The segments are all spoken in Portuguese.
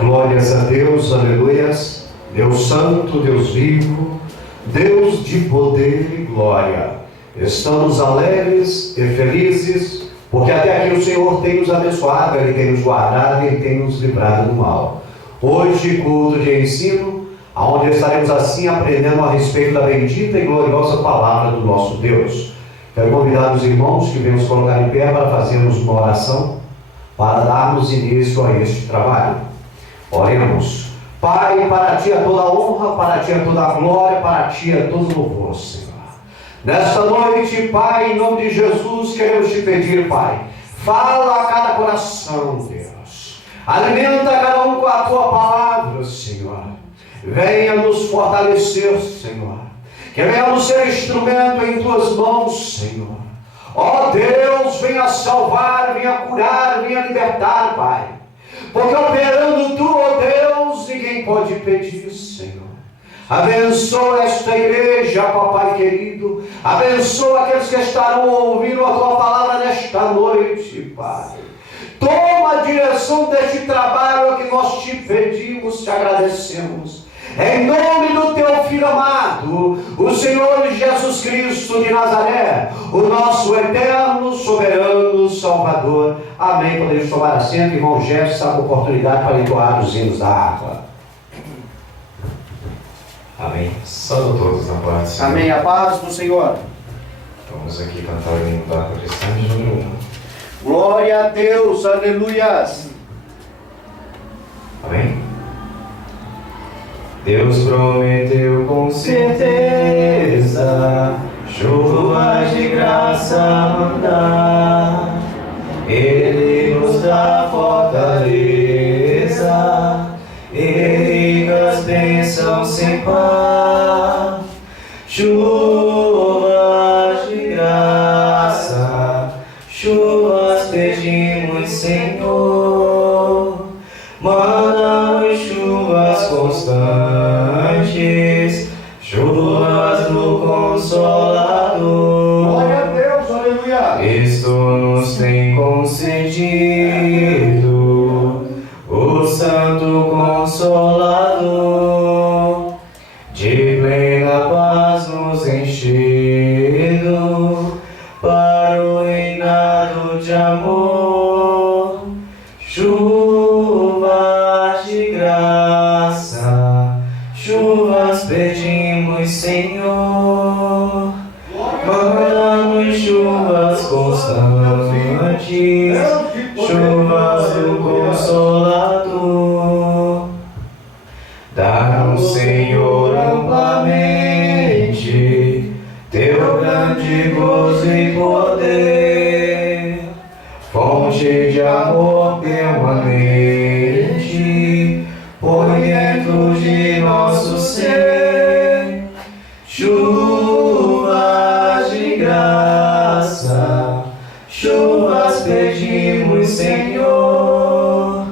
Glórias a Deus, aleluias. Deus santo, Deus vivo, Deus de poder e glória. Estamos alegres e felizes, porque até aqui o Senhor tem nos abençoado, Ele tem nos guardado, Ele tem nos livrado do mal. Hoje, culto de ensino, onde estaremos assim aprendendo a respeito da bendita e gloriosa palavra do nosso Deus. Quero convidar os irmãos que venham se colocar em pé para fazermos uma oração, para darmos início a este trabalho. Oremos. Pai, para Ti é toda a honra, para Ti é toda a glória, para Ti é todo o louvor, Senhor. Nesta noite, Pai, em nome de Jesus, queremos Te pedir, Pai, fala a cada coração, Deus. Alimenta cada um com a Tua palavra, Senhor. Venha nos fortalecer, Senhor. Que venhamos ser instrumento em Tuas mãos, Senhor. Ó Deus, venha salvar, venha curar, venha libertar, Pai. Porque operando Tu, ó Deus, ninguém pode pedir, Senhor. Abençoa esta igreja, papai querido. Abençoa aqueles que estarão ouvindo a Tua palavra nesta noite, Pai. Toma a direção deste trabalho que nós Te pedimos, Te agradecemos. Em nome do Teu Filho amado, o Senhor Jesus Cristo de Nazaré, o nosso eterno, soberano Salvador. Amém. Podemos tomar assento, irmão Jefferson, a oportunidade para entoar os hinos da harpa. Amém. Saúde a todos na paz do Senhor. Amém. A paz do Senhor. Vamos aqui cantar o hino da harpa cristã de número 1. Glória a Deus, aleluias. Amém. Deus prometeu com certeza chuvas de graça mandar. Ele nos dá fortaleza e ricas bênçãos sem par. Chuvas de graça, chuvas pedimos, Senhor. Manda-nos chuvas constantes, chuvas do Consolador. Glória a Deus, aleluia. Isto nos tem concedido o Santo Consolador, de plena paz nos enchido para o reinado de amor. Chuvas de graça, chuvas pedimos, Senhor. Manda-nos chuvas constantes, chuvas do Consolador. Dá-nos, Senhor, amplamente Teu grande gozo e poder, fonte de amor permanente, por dentro de nosso ser. Chuvas de graça, chuvas pedimos, Senhor.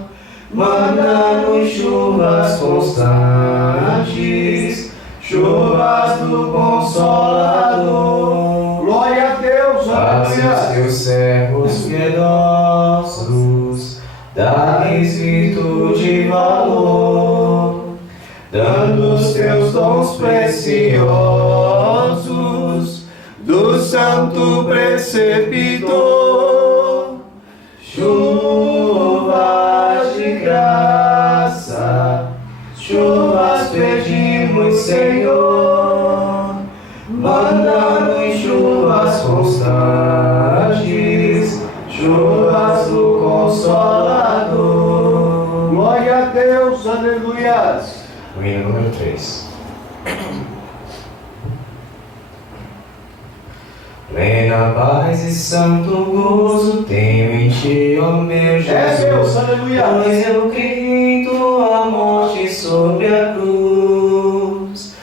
Manda-nos chuvas constantes, chuvas do Consolador. Glória a Deus, Faça os Teus servos piedosos, dá-lhes virtude e valor, dando os Teus dons preciosos do Santo Preceptor. Chuvas de graça, chuvas pedimos, Senhor. Manda-nos chuvas constantes, chuvas Glória a Deus, aleluias. O hino número 3. Plena paz e santo gozo tenho em ti, ó meu Jesus. Deus, aleluia. Pois eu creio em tua morte sobre a cruz.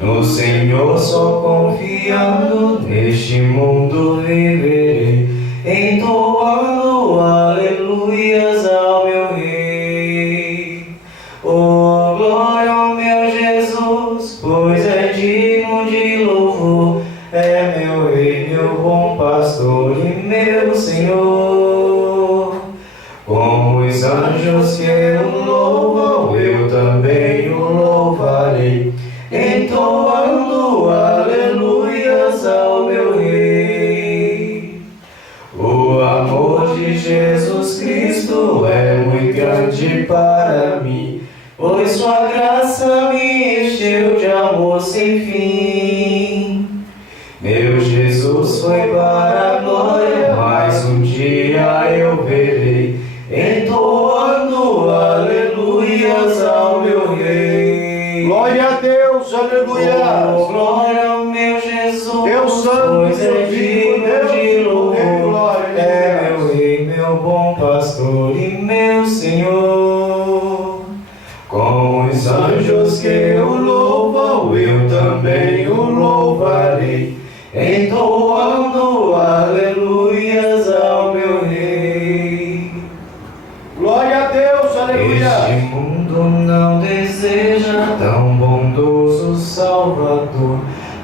No Senhor só confiando, neste mundo viverei, entoando aleluias ao meu Rei. Oh, glória ao meu Jesus, pois é digno de louvor, é meu Rei, meu bom pastor e meu Senhor. Como os anjos que o louvam, eu também o louvarei, entoando aleluias ao meu Rei. O amor de Jesus Cristo é muito grande para mim, pois sua graça me encheu de amor sem fim. Meu Jesus foi para a glória, mas um dia eu verei, entoando aleluias ao meu Rei. Glória a Deus, aleluia. Oh, glória ao meu Jesus, Deus santo, pois é Deus vivo, digno Deus de vivo, louvor, glória, é aleluia. meu Rei, meu bom pastor e meu Senhor. Como os anjos que o louvam, eu também o louvarei, entoando aleluias ao meu Rei. Glória a Deus, aleluia. Este mundo não deseja tão bondoso Salvador,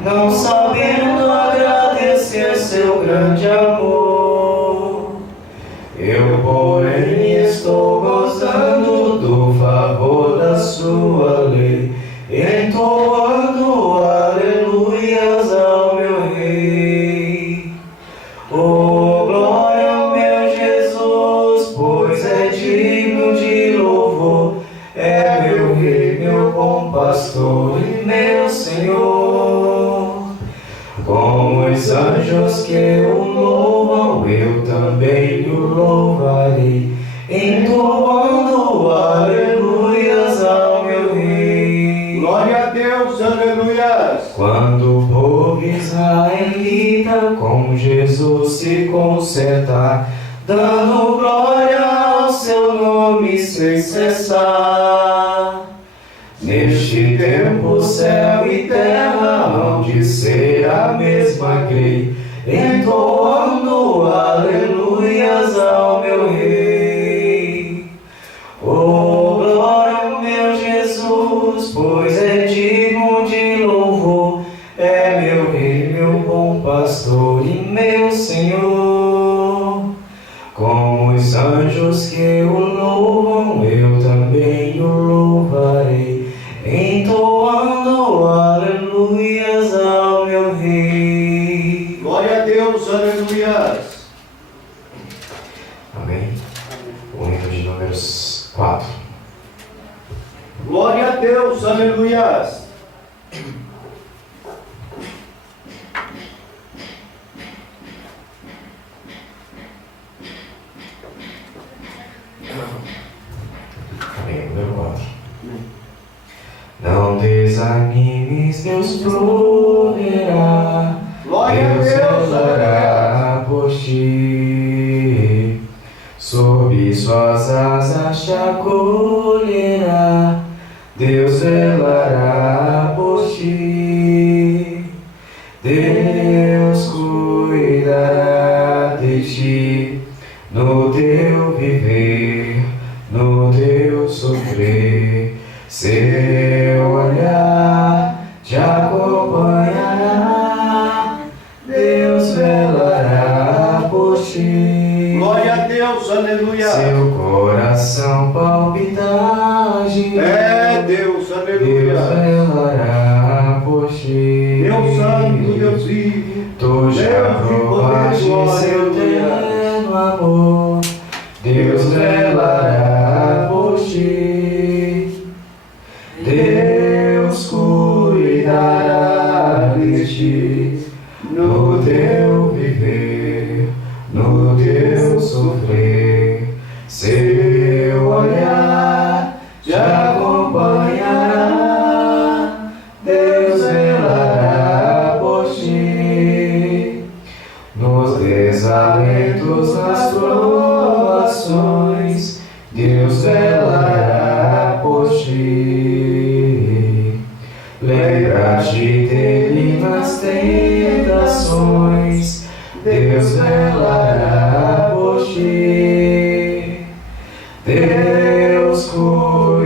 não sabendo agradecer seu grande amor. Eu, porém, estou gozando do favor da sua lei, entoando aleluias ao meu Rei. Oh, glória ao meu Jesus, pois é digno de louvor, é meu Rei, meu bom pastor e meu Senhor. Como os anjos que o louvam, eu também o louvarei, entoando aleluias ao meu Rei. Glória a Deus, aleluias. Quando o povo israelita com Jesus se consertar, dando glória ao seu nome sem cessar. Neste tempo, céu e terra hão de ser a mesma, creio, entoando aleluias ao meu Rei. Oh, glória ao meu Jesus, pois é digno de louvor, é meu Rei, meu bom pastor e meu Senhor. Como os anjos que o louvam, eu também o louvarei, entoando aleluias ao meu Rei. Glória a Deus, aleluias. Amém. O hino de números 4. Glória a Deus, aleluias. Amém. Número 4. Não desanimes, Deus proverá, Glória a Deus Deus, aleluia. zelará por ti. Sob suas asas te acolherá, Deus zelará por ti. Deus cuidará de ti, no teu viver, no teu sofrer. Seu olhar te acompanhará, Deus velará por ti. Glória a Deus, aleluia. Seu coração palpitar de É Deus, Deus aleluia. velará por ti. Deus santo, Deus vivo. Tu já Deus de provaste poder, glória, seu aleluia. terno amor, Deus velará por ti. Deus cuidará de ti, no teu viver, no teu sofrer. Seu olhar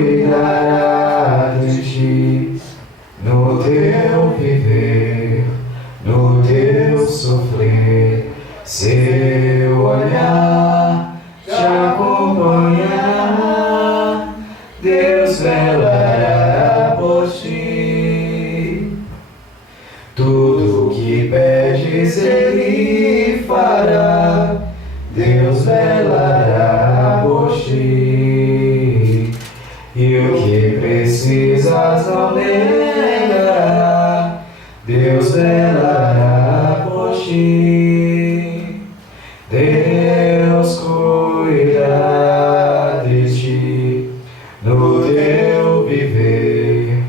cuidará de ti, no teu viver, no teu sofrer. Seu olhar te acompanhará, Deus velará por ti. Tudo que pedes Ele fará, Deus velará por ti. E o que precisas não negará, Deus velará por ti. Deus cuidará de ti, no teu viver,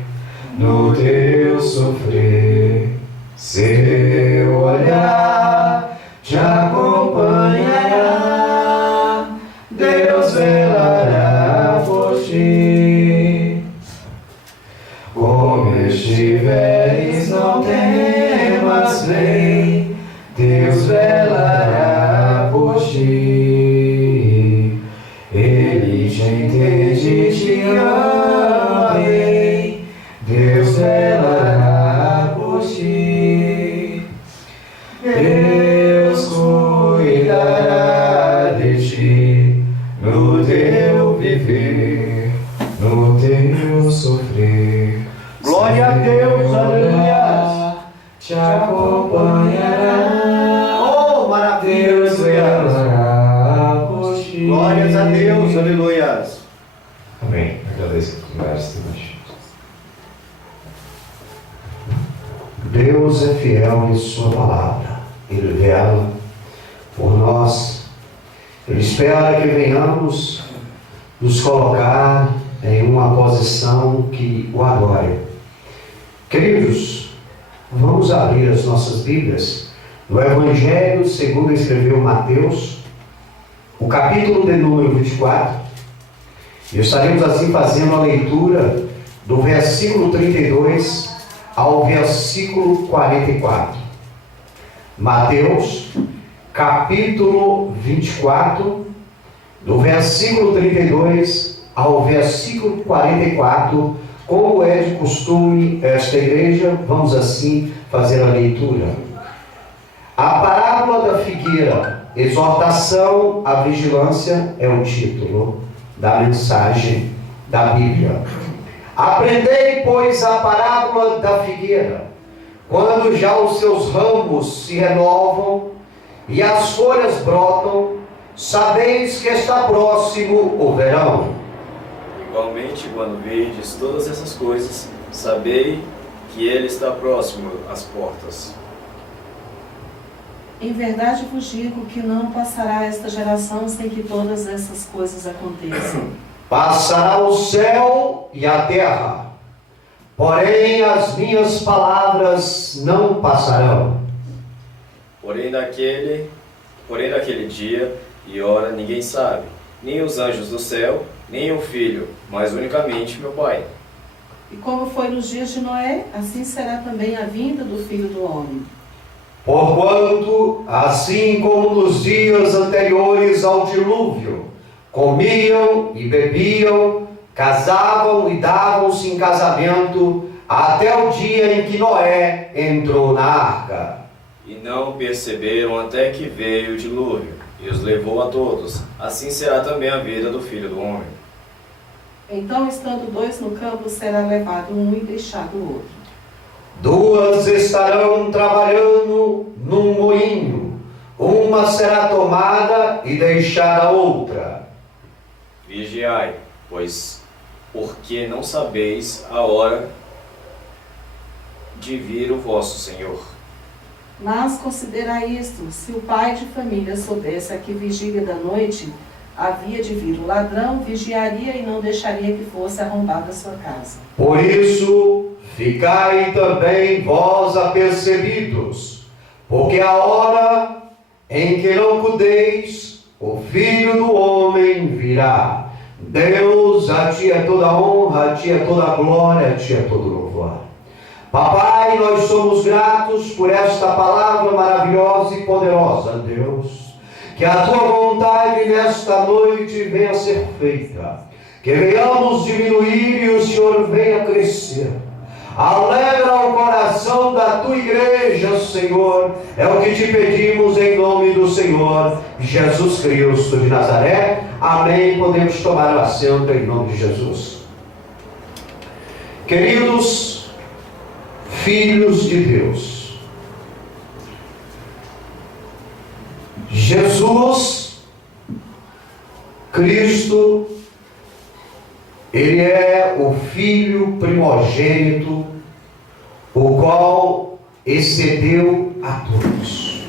no teu sofrer. Seu olhar te acompanhará, Deus velará por ti. Como estiveres, não temas, vem, Deus velará por ti. Ele te entende, te ama bem, Deus velará por ti. Deus cuidará de ti, no teu viver, no teu sofrer. Glória a Deus, aleluia. Te acompanhará, Oh, maravilha, Deus velará por ti. Glórias a Deus, aleluia. Amém. Agradeço por lugares teus. Deus é fiel em sua palavra. Ele vela por nós. Ele espera que venhamos nos colocar em uma posição que o adore. Queridos, vamos abrir as nossas Bíblias no Evangelho segundo escreveu Mateus, o capítulo de número 24. E estaremos assim fazendo a leitura do versículo 32 ao versículo 44. Mateus, capítulo 24, do versículo 32 ao versículo 44. Como é de costume esta igreja, vamos assim fazer a leitura. A parábola da figueira, exortação à vigilância, é o título da mensagem da Bíblia. Aprendei, pois, a parábola da figueira. Quando já os seus ramos se renovam e as folhas brotam, sabeis que está próximo o verão. Igualmente, quando vedes todas essas coisas, sabei que ele está próximo às portas. Em verdade vos digo que não passará esta geração sem que todas essas coisas aconteçam. Passará o céu e a terra, porém as minhas palavras não passarão. Porém daquele dia e hora ninguém sabe, nem os anjos do céu, nem o Filho, mas unicamente meu Pai. E como foi nos dias de Noé, assim será também a vinda do Filho do Homem. Porquanto, assim como nos dias anteriores ao dilúvio, comiam e bebiam, casavam e davam-se em casamento, até o dia em que Noé entrou na arca. E não perceberam até que veio o dilúvio, e os levou a todos. Assim será também a vida do Filho do Homem. Então, estando dois no campo, será levado um e deixado o outro. Duas estarão trabalhando num moinho, uma será tomada e deixada a outra. Vigiai, pois porque não sabeis a hora de vir o vosso Senhor. Mas considerai isto, se o pai de família soubesse a que vigília da noite havia de vir o ladrão, vigiaria e não deixaria que fosse arrombada a sua casa. Por isso, ficai também vós apercebidos, porque a hora em que não podeis, o Filho do Homem virá. Deus, a ti é toda honra, a ti é toda glória, a ti é todo louvor. Papai, nós somos gratos por esta palavra maravilhosa e poderosa, Deus. Que a tua vontade nesta noite venha a ser feita. Que que venhamos diminuir e o Senhor venha crescer. Alegra o coração da tua igreja, Senhor. É o que te pedimos em nome do Senhor Jesus Cristo de Nazaré. Amém. Podemos tomar o assento em nome de Jesus. Queridos filhos de Deus, Jesus Cristo, Ele é o Filho primogênito, o qual excedeu a todos.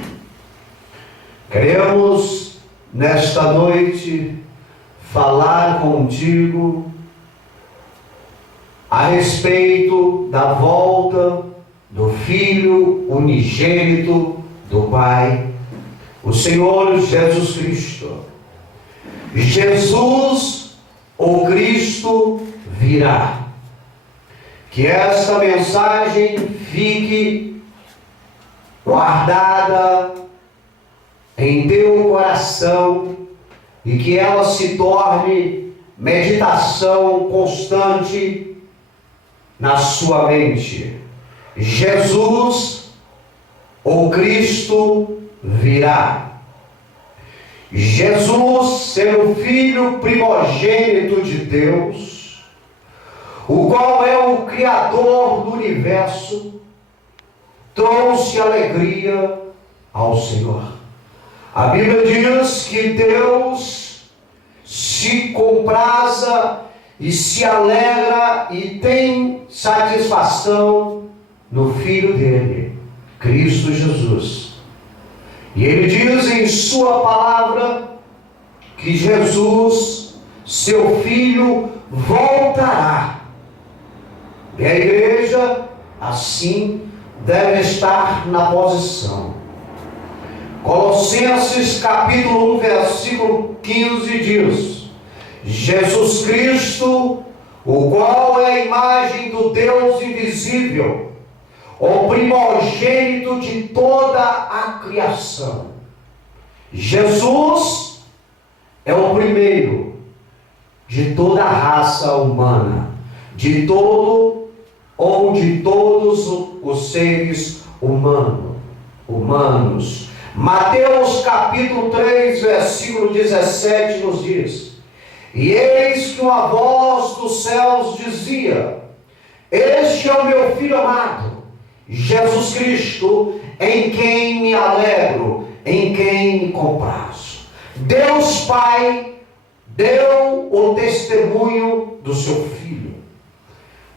Queremos, nesta noite, falar contigo a respeito da volta do Filho unigênito do Pai, o Senhor Jesus Cristo. Jesus, o Cristo, virá. Que esta mensagem fique guardada em teu coração e que ela se torne meditação constante na sua mente. Jesus, o Cristo, virá. Jesus, ser o Filho primogênito de Deus, o qual é o Criador do universo, trouxe alegria ao Senhor. A Bíblia diz que Deus se compraza e se alegra e tem satisfação no Filho dele, Cristo Jesus. E ele diz em sua palavra que Jesus, seu Filho, voltará. E a igreja, assim, deve estar na posição. Colossenses capítulo 1, versículo 15 diz: Jesus Cristo, o qual é a imagem do Deus invisível, o primogênito de toda a criação. Jesus é o primeiro de toda a raça humana, de todo ou de todos os seres humanos. Mateus capítulo 3, versículo 17 nos diz: e eis que uma voz dos céus dizia: este é o meu Filho amado, Jesus Cristo, em quem me alegro, em quem me comprazo. Deus Pai deu o testemunho do seu Filho.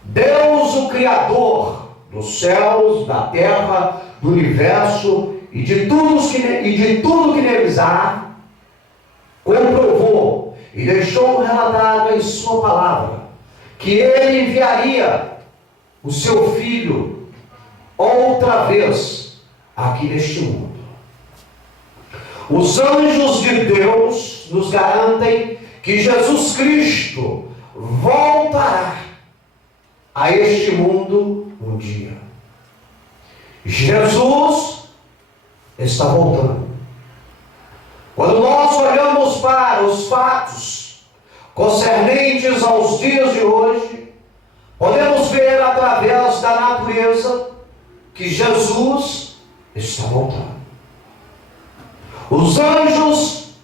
Deus, o Criador dos céus, da terra, do universo e de tudo que neles há, comprovou e deixou relatado em sua palavra que ele enviaria o seu Filho outra vez aqui neste mundo. Os anjos de Deus nos garantem que Jesus Cristo voltará a este mundo um dia. Jesus está voltando. Quando nós olhamos para os fatos concernentes aos dias de hoje, podemos ver através da natureza que Jesus está voltando. Os anjos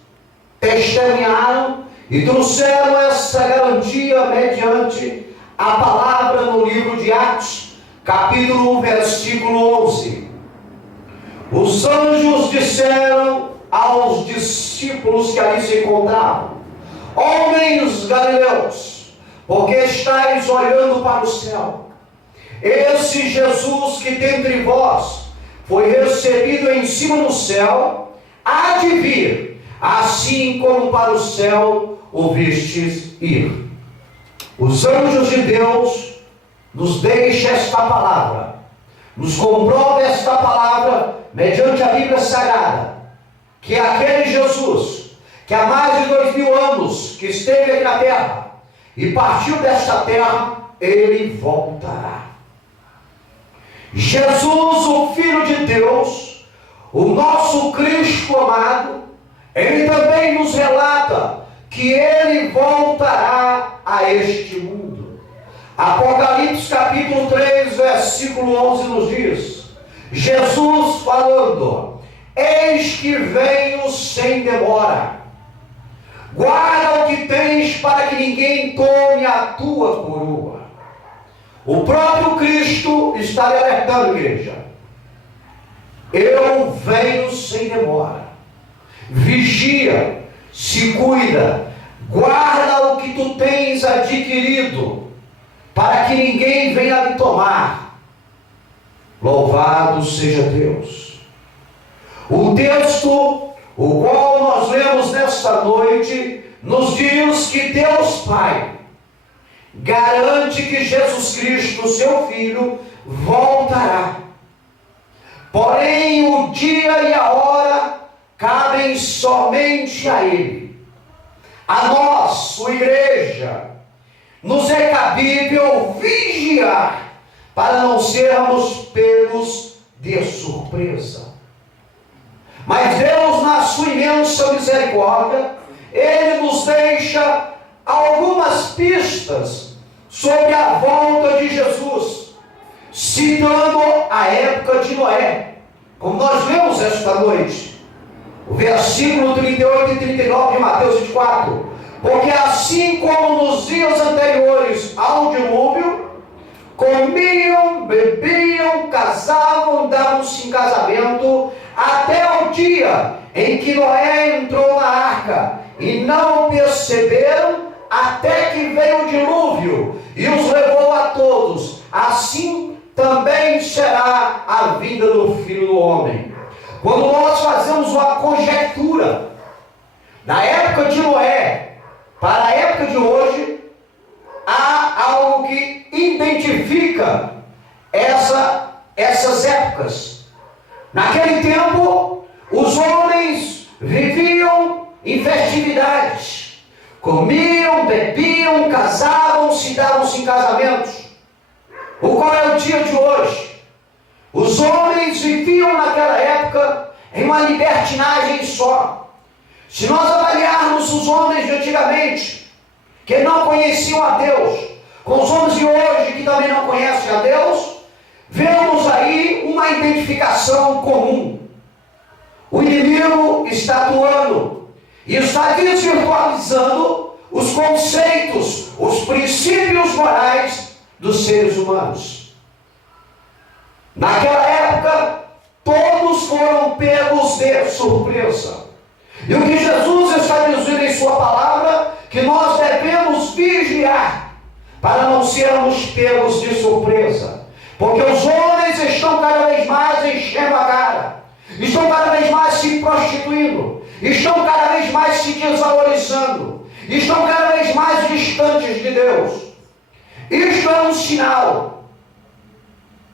testemunharam e trouxeram essa garantia mediante a palavra no livro de Atos, capítulo 1, versículo 11. Os anjos disseram aos discípulos que ali se encontravam: homens galileus, porque estáis olhando para o céu? Esse Jesus que dentre vós foi recebido em cima no céu, há de vir, assim como para o céu o vistes ir. Os anjos de Deus nos deixam esta palavra, nos comprova esta palavra mediante a Bíblia Sagrada, que é aquele Jesus que há mais de 2000 anos que esteve aqui na terra e partiu desta terra, ele voltará. Jesus, o Filho de Deus, o nosso Cristo amado, ele também nos relata que ele voltará a este mundo. Apocalipse capítulo 3, versículo 11 nos diz, Jesus falando, eis que venho sem demora. Guarda o que tens para que ninguém tome a tua coroa. O próprio Cristo está lhe alertando, igreja. Eu venho sem demora. Vigia, se cuida, guarda o que tu tens adquirido, para que ninguém venha lhe tomar. Louvado seja Deus. O texto, o qual nós lemos nesta noite, nos diz que Deus Pai garante que Jesus Cristo, seu Filho, voltará. Porém, o dia e a hora cabem somente a Ele. A nós, sua igreja, nos é cabível vigiar para não sermos pegos de surpresa. Mas Deus, na sua imensa misericórdia, Ele nos deixa algumas pistas sobre a volta de Jesus, citando a época de Noé, como nós lemos esta noite, o versículo 38 e 39 de Mateus 24, porque assim como nos dias anteriores ao dilúvio, comiam, bebiam, casavam, davam-se em casamento, até o dia em que Noé entrou na arca, e não perceberam até que veio o dilúvio e os levou a todos. Assim também será a vinda do Filho do Homem. Quando nós fazemos uma conjectura da época de Noé para a época de hoje, há algo que identifica essas épocas. Naquele tempo, os homens viviam em festividades, comiam, bebiam, casavam-se, davam-se em casamentos. O qual é o dia de hoje? Os homens viviam naquela época em uma libertinagem só. Se nós avaliarmos os homens de antigamente, que não conheciam a Deus, com os homens de hoje que também não conhecem a Deus, vemos aí uma identificação comum. O inimigo está atuando e está desvirtualizando os conceitos, os princípios morais dos seres humanos. Naquela época, todos foram pegos de surpresa. E o que Jesus está dizendo em sua palavra, que nós devemos vigiar para não sermos pegos de surpresa. Porque os homens estão cada vez mais enchendo a cara, estão cada vez mais se prostituindo, estão cada vez mais se desvalorizando, estão cada vez mais distantes de Deus. Isto é um sinal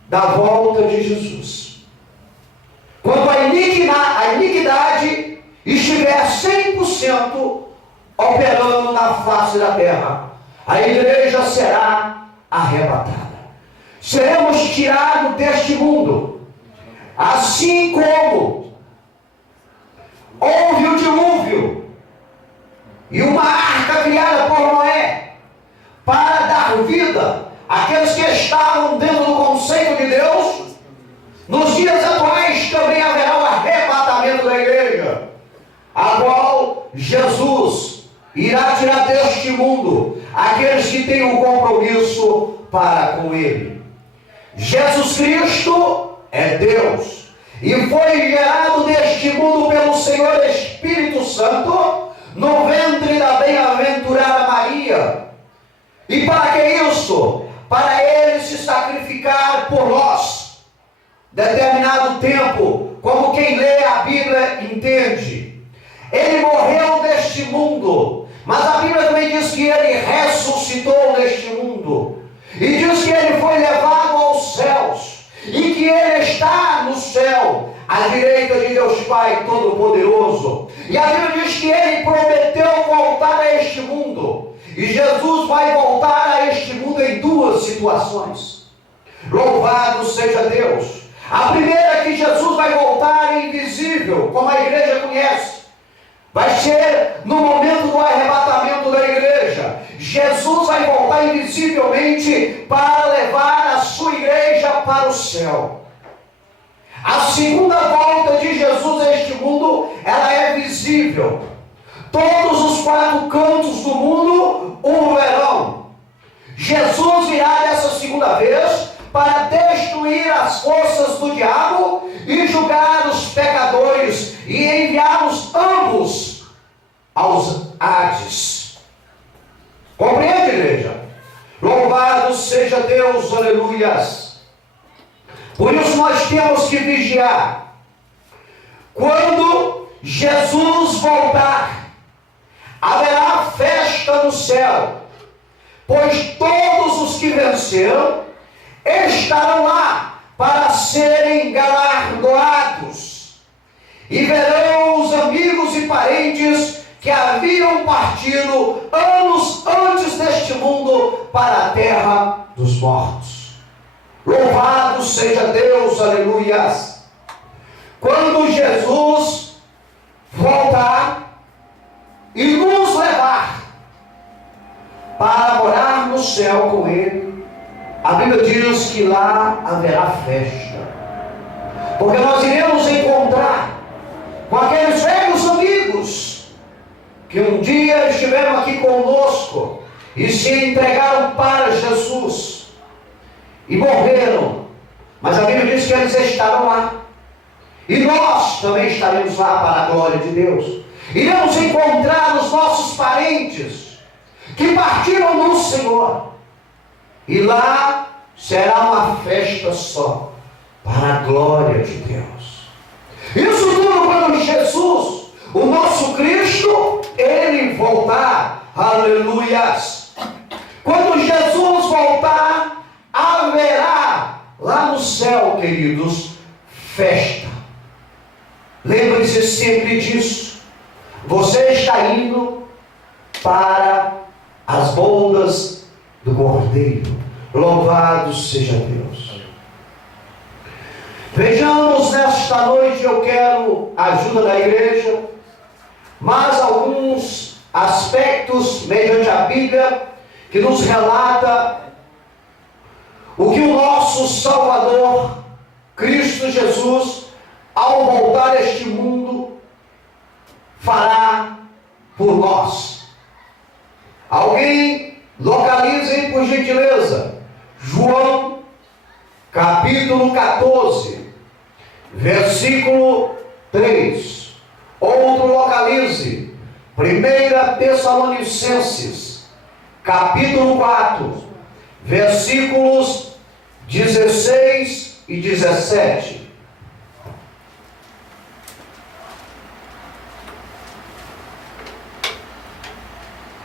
da volta de Jesus. Quando a iniquidade estiver 100% operando na face da terra, a igreja será arrebatada. Seremos tirados deste mundo, assim como houve o dilúvio e uma arca criada por Noé para dar vida àqueles que estavam dentro do conceito de Deus. Nos dias atuais também haverá o arrebatamento da igreja, a qual Jesus irá tirar deste mundo aqueles que têm um compromisso para com Ele. Jesus Cristo é Deus e foi gerado neste mundo pelo Senhor Espírito Santo no ventre da bem-aventurada Maria. E para que isso? Para Ele se sacrificar por nós. Determinado tempo, como quem lê a Bíblia entende. Ele morreu neste mundo, mas a Bíblia também diz que Ele ressuscitou neste mundo. E diz que Ele foi levado aos céus, e que Ele está no céu, à direita de Deus Pai Todo-Poderoso. E a Bíblia diz que Ele prometeu voltar a este mundo. E Jesus vai voltar a este mundo em duas situações. Louvado seja Deus. A primeira é que Jesus vai voltar invisível, como a igreja conhece. Vai ser no momento do arrebatamento da igreja. Jesus vai voltar invisivelmente para levar a sua igreja para o céu. A segunda volta de Jesus a este mundo, ela é visível. Todos os 4 cantos do mundo o verão. Jesus virá dessa segunda vez para destruir as forças do diabo e julgar os pecadores e enviá-los ambos aos Hades. Compreende, igreja? Louvado seja Deus, aleluias. Por isso nós temos que vigiar. Quando Jesus voltar, haverá festa no céu, pois todos os que venceram estarão lá para serem galardoados, e verão os amigos e parentes que haviam partido anos antes deste mundo para a terra dos mortos. Louvado seja Deus, aleluias. Quando Jesus voltar e nos levar para morar no céu com Ele, a Bíblia diz que lá haverá festa, porque nós iremos encontrar com aqueles velhos amigos que um dia estiveram aqui conosco e se entregaram para Jesus e morreram, mas a Bíblia diz que eles estarão lá, e nós também estaremos lá para a glória de Deus. Iremos encontrar os nossos parentes que partiram no Senhor, e lá será uma festa só para a glória de Deus. Isso tudo quando Jesus, o nosso Cristo, Ele voltar. Aleluias. Quando Jesus voltar, haverá lá no céu, queridos, festa. Lembre-se sempre disso. Você está indo para as bodas do Cordeiro. Louvado seja Deus. Vejamos nesta noite, eu quero a ajuda da igreja, mas alguns aspectos mediante a Bíblia que nos relata o que o nosso Salvador, Cristo Jesus, ao voltar a este mundo, fará por nós. Alguém localizem por gentileza João capítulo 14 versículo 3. Outro localize 1 Tessalonicenses capítulo 4 versículos 16 e 17.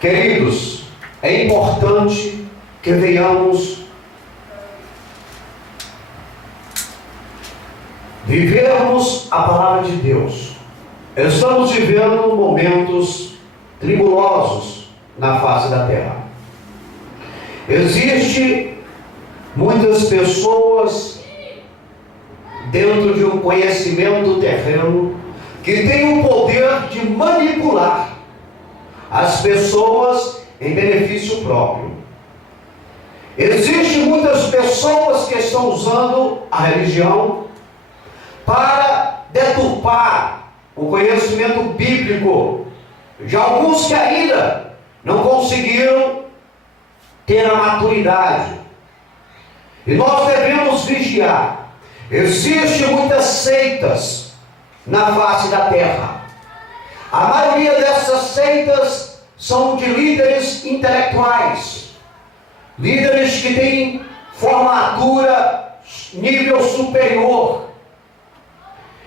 Queridos, é importante que venhamos vivermos a palavra de Deus. Estamos vivendo momentos tribulosos na face da terra. Existem muitas pessoas dentro de um conhecimento terreno que têm o poder de manipular as pessoas em benefício próprio. Existem muitas pessoas que estão usando a religião para deturpar o conhecimento bíblico de alguns que ainda não conseguiram ter a maturidade. E nós devemos vigiar. Existem muitas seitas na face da terra. A maioria dessas seitas são de líderes intelectuais, líderes que têm formatura nível superior.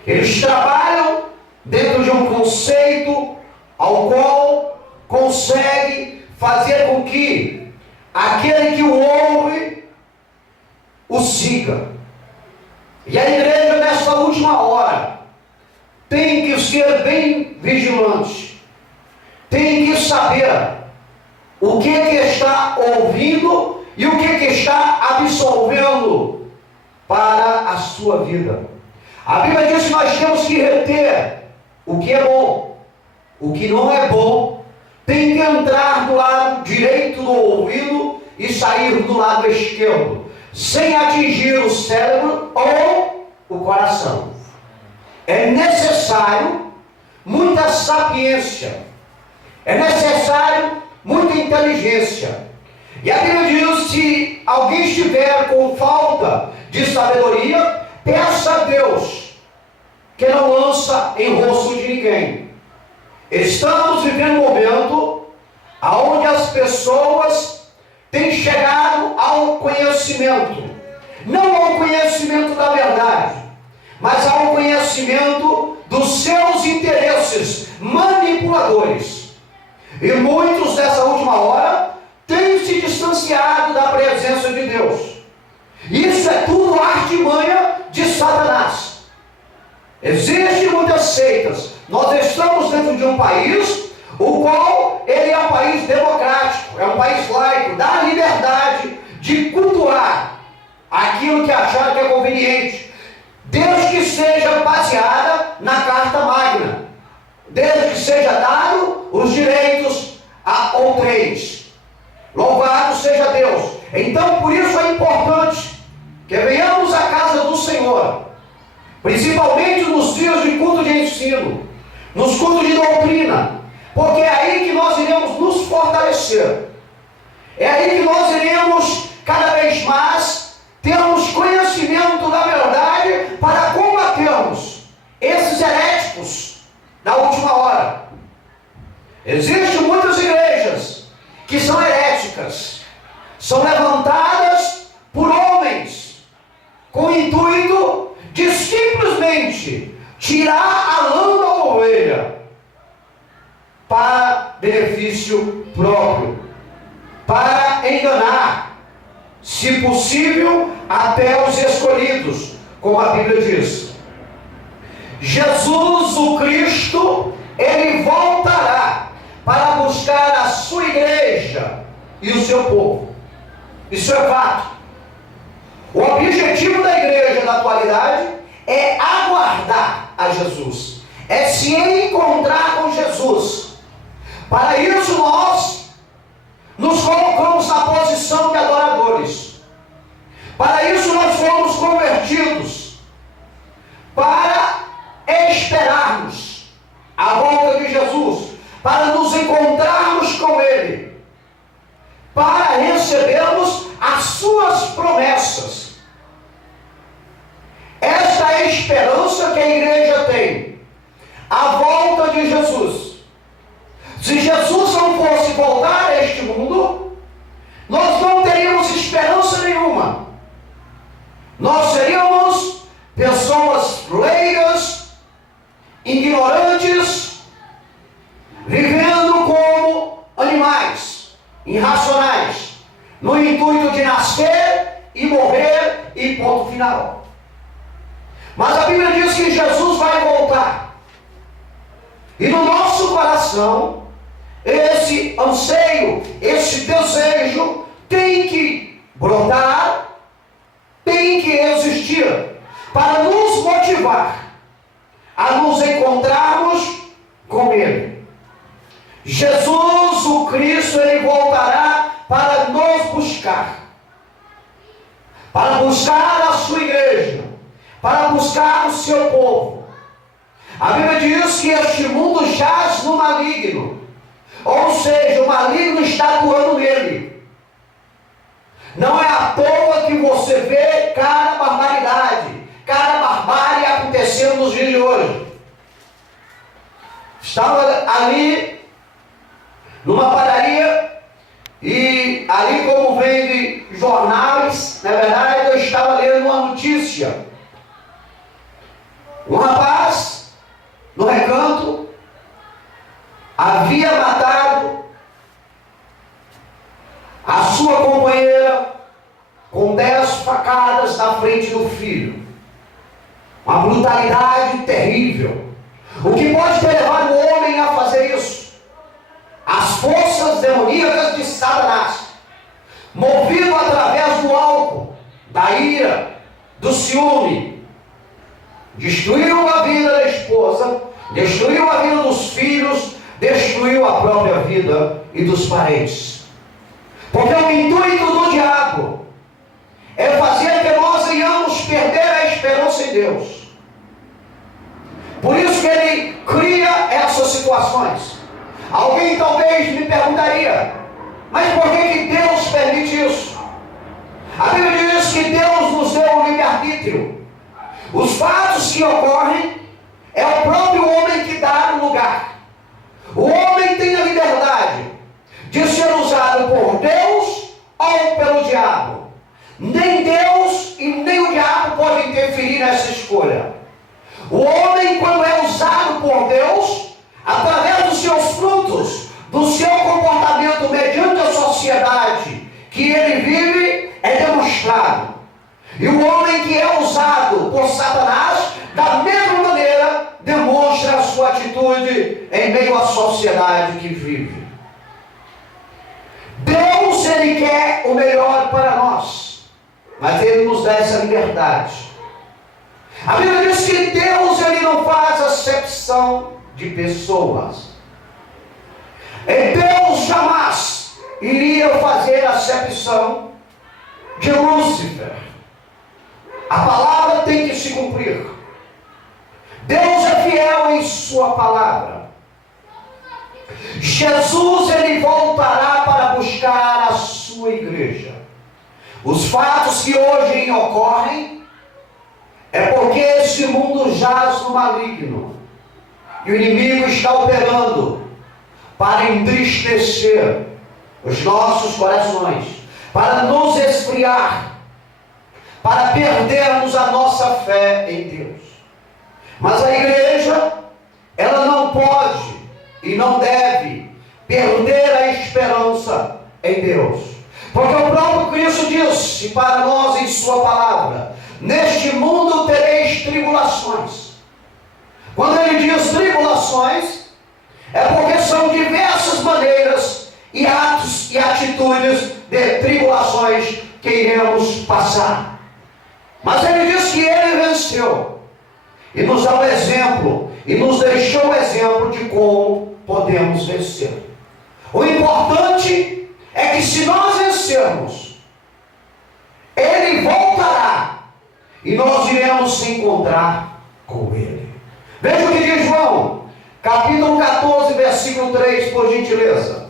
Eles trabalham dentro de um conceito ao qual consegue fazer com que aquele que o ouve o siga. E a igreja, nessa última hora, tem que ser bem vigilante, tem que saber o que está ouvindo e o que está absorvendo para a sua vida. A Bíblia diz que nós temos que reter o que é bom, o que não é bom tem que entrar do lado direito do ouvido e sair do lado esquerdo, sem atingir o cérebro ou o coração. É necessário muita sapiência, é necessário muita inteligência. E a Bíblia diz: se alguém estiver com falta de sabedoria, peça a Deus, que não lança em rosto de ninguém. Estamos vivendo um momento onde as pessoas têm chegado ao conhecimento, não ao conhecimento da verdade, mas ao conhecimento dos seus interesses manipuladores. E muitos nessa última hora têm se distanciado da presença de Deus. Isso é tudo artimanha de Satanás. Existem muitas seitas. Nós estamos dentro de um país, o qual ele é um país democrático, é um país laico, dá liberdade de cultuar aquilo que achar que é conveniente, desde que seja baseada na Carta Magna, desde que seja dado os direitos a outrens. Louvado seja Deus. Então, por isso é importante que venhamos à casa do Senhor, principalmente nos dias de culto de ensino, nos cultos de doutrina, porque é aí que nós iremos nos fortalecer, é aí que nós iremos cada vez mais termos conhecimento da verdade para combatermos esses heréticos da última hora. Existem muitas igrejas que são heréticas, são levantadas por homens com o intuito de simplesmente tirar a lã da ovelha para benefício próprio, para enganar, se possível, até os escolhidos, como a Bíblia diz. Jesus, o Cristo, ele voltará para buscar a sua igreja e o seu povo. Isso é fato. O objetivo da igreja na atualidade é aguardar a Jesus, é se encontrar com Jesus. Para isso nós nos colocamos na posição de adoradores. Para isso nós fomos convertidos, para esperarmos a volta de Jesus, para nos encontrarmos com Ele, para recebermos as suas promessas. Esta é a esperança que a igreja tem, a volta de Jesus. Se Jesus não fosse voltar a este mundo, nós não teríamos esperança nenhuma. Nós seríamos pessoas leigas, ignorantes, vivendo como animais irracionais, no intuito de nascer e morrer e ponto final. Mas a Bíblia diz que Jesus vai voltar, e no nosso coração esse anseio, esse desejo tem que brotar, tem que existir, para nos motivar a nos encontrarmos com Ele. Jesus, o Cristo, Ele voltará para nos buscar, para buscar a sua igreja, para buscar o seu povo. A Bíblia diz que este mundo jaz no maligno, ou seja, o maligno está atuando nele. Não é à toa que você vê cada barbaridade, cada barbárie acontecendo nos dias de hoje. Estava ali numa padaria, e ali, como vende jornais, na verdade eu estava lendo uma notícia. Um rapaz no recanto havia matado a sua companheira com 10 facadas na frente do filho. Uma brutalidade terrível. O que pode ter levado o homem a fazer isso? As forças demoníacas de Satanás, movido através do álcool, da ira, do ciúme, destruiu a vida da esposa, destruiu a vida dos filhos, destruiu a própria vida e dos parentes. Porque o intuito do diabo é fazer que nós venhamos perder a esperança em Deus. Por isso que ele cria essas situações. Alguém talvez me perguntaria, mas por que Deus permite isso? A Bíblia diz que Deus nos deu o livre-arbítrio. Os fatos que ocorrem é o próprio homem que dá o lugar. O homem tem a liberdade de ser usado por Deus ou pelo diabo. Nem Deus e nem o diabo podem interferir nessa escolha. O homem, quando é usado por Deus, através dos seus frutos, do seu comportamento mediante a sociedade que ele vive, é demonstrado. E o homem que é usado por Satanás, da mesma maneira, demonstra a sua atitude em meio à sociedade que vive. Deus, ele quer o melhor para nós, mas ele nos dá essa liberdade. A Bíblia diz que Deus, ele não faz acepção de pessoas. E Deus jamais iria fazer acepção de Lúcifer. A palavra tem que se cumprir. Deus é fiel em sua palavra. Jesus, ele voltará para buscar a sua igreja. Os fatos que hoje ocorrem é porque esse mundo jaz no maligno. E o inimigo está operando para entristecer os nossos corações, para nos esfriar, para perdermos a nossa fé em Deus. Mas a igreja, ela não pode e não deve perder a esperança em Deus. Porque o próprio Cristo disse para nós em sua palavra: neste mundo tereis tribulações. Quando ele diz tribulações, é porque são diversas maneiras e atos e atitudes de tribulações que iremos passar. Mas ele diz que ele venceu. E nos dá um exemplo, e nos deixou o exemplo de como podemos vencer. O importante é que se nós vencermos, ele voltará e nós iremos se encontrar com ele. Veja o que diz João, capítulo 14, versículo 3, por gentileza.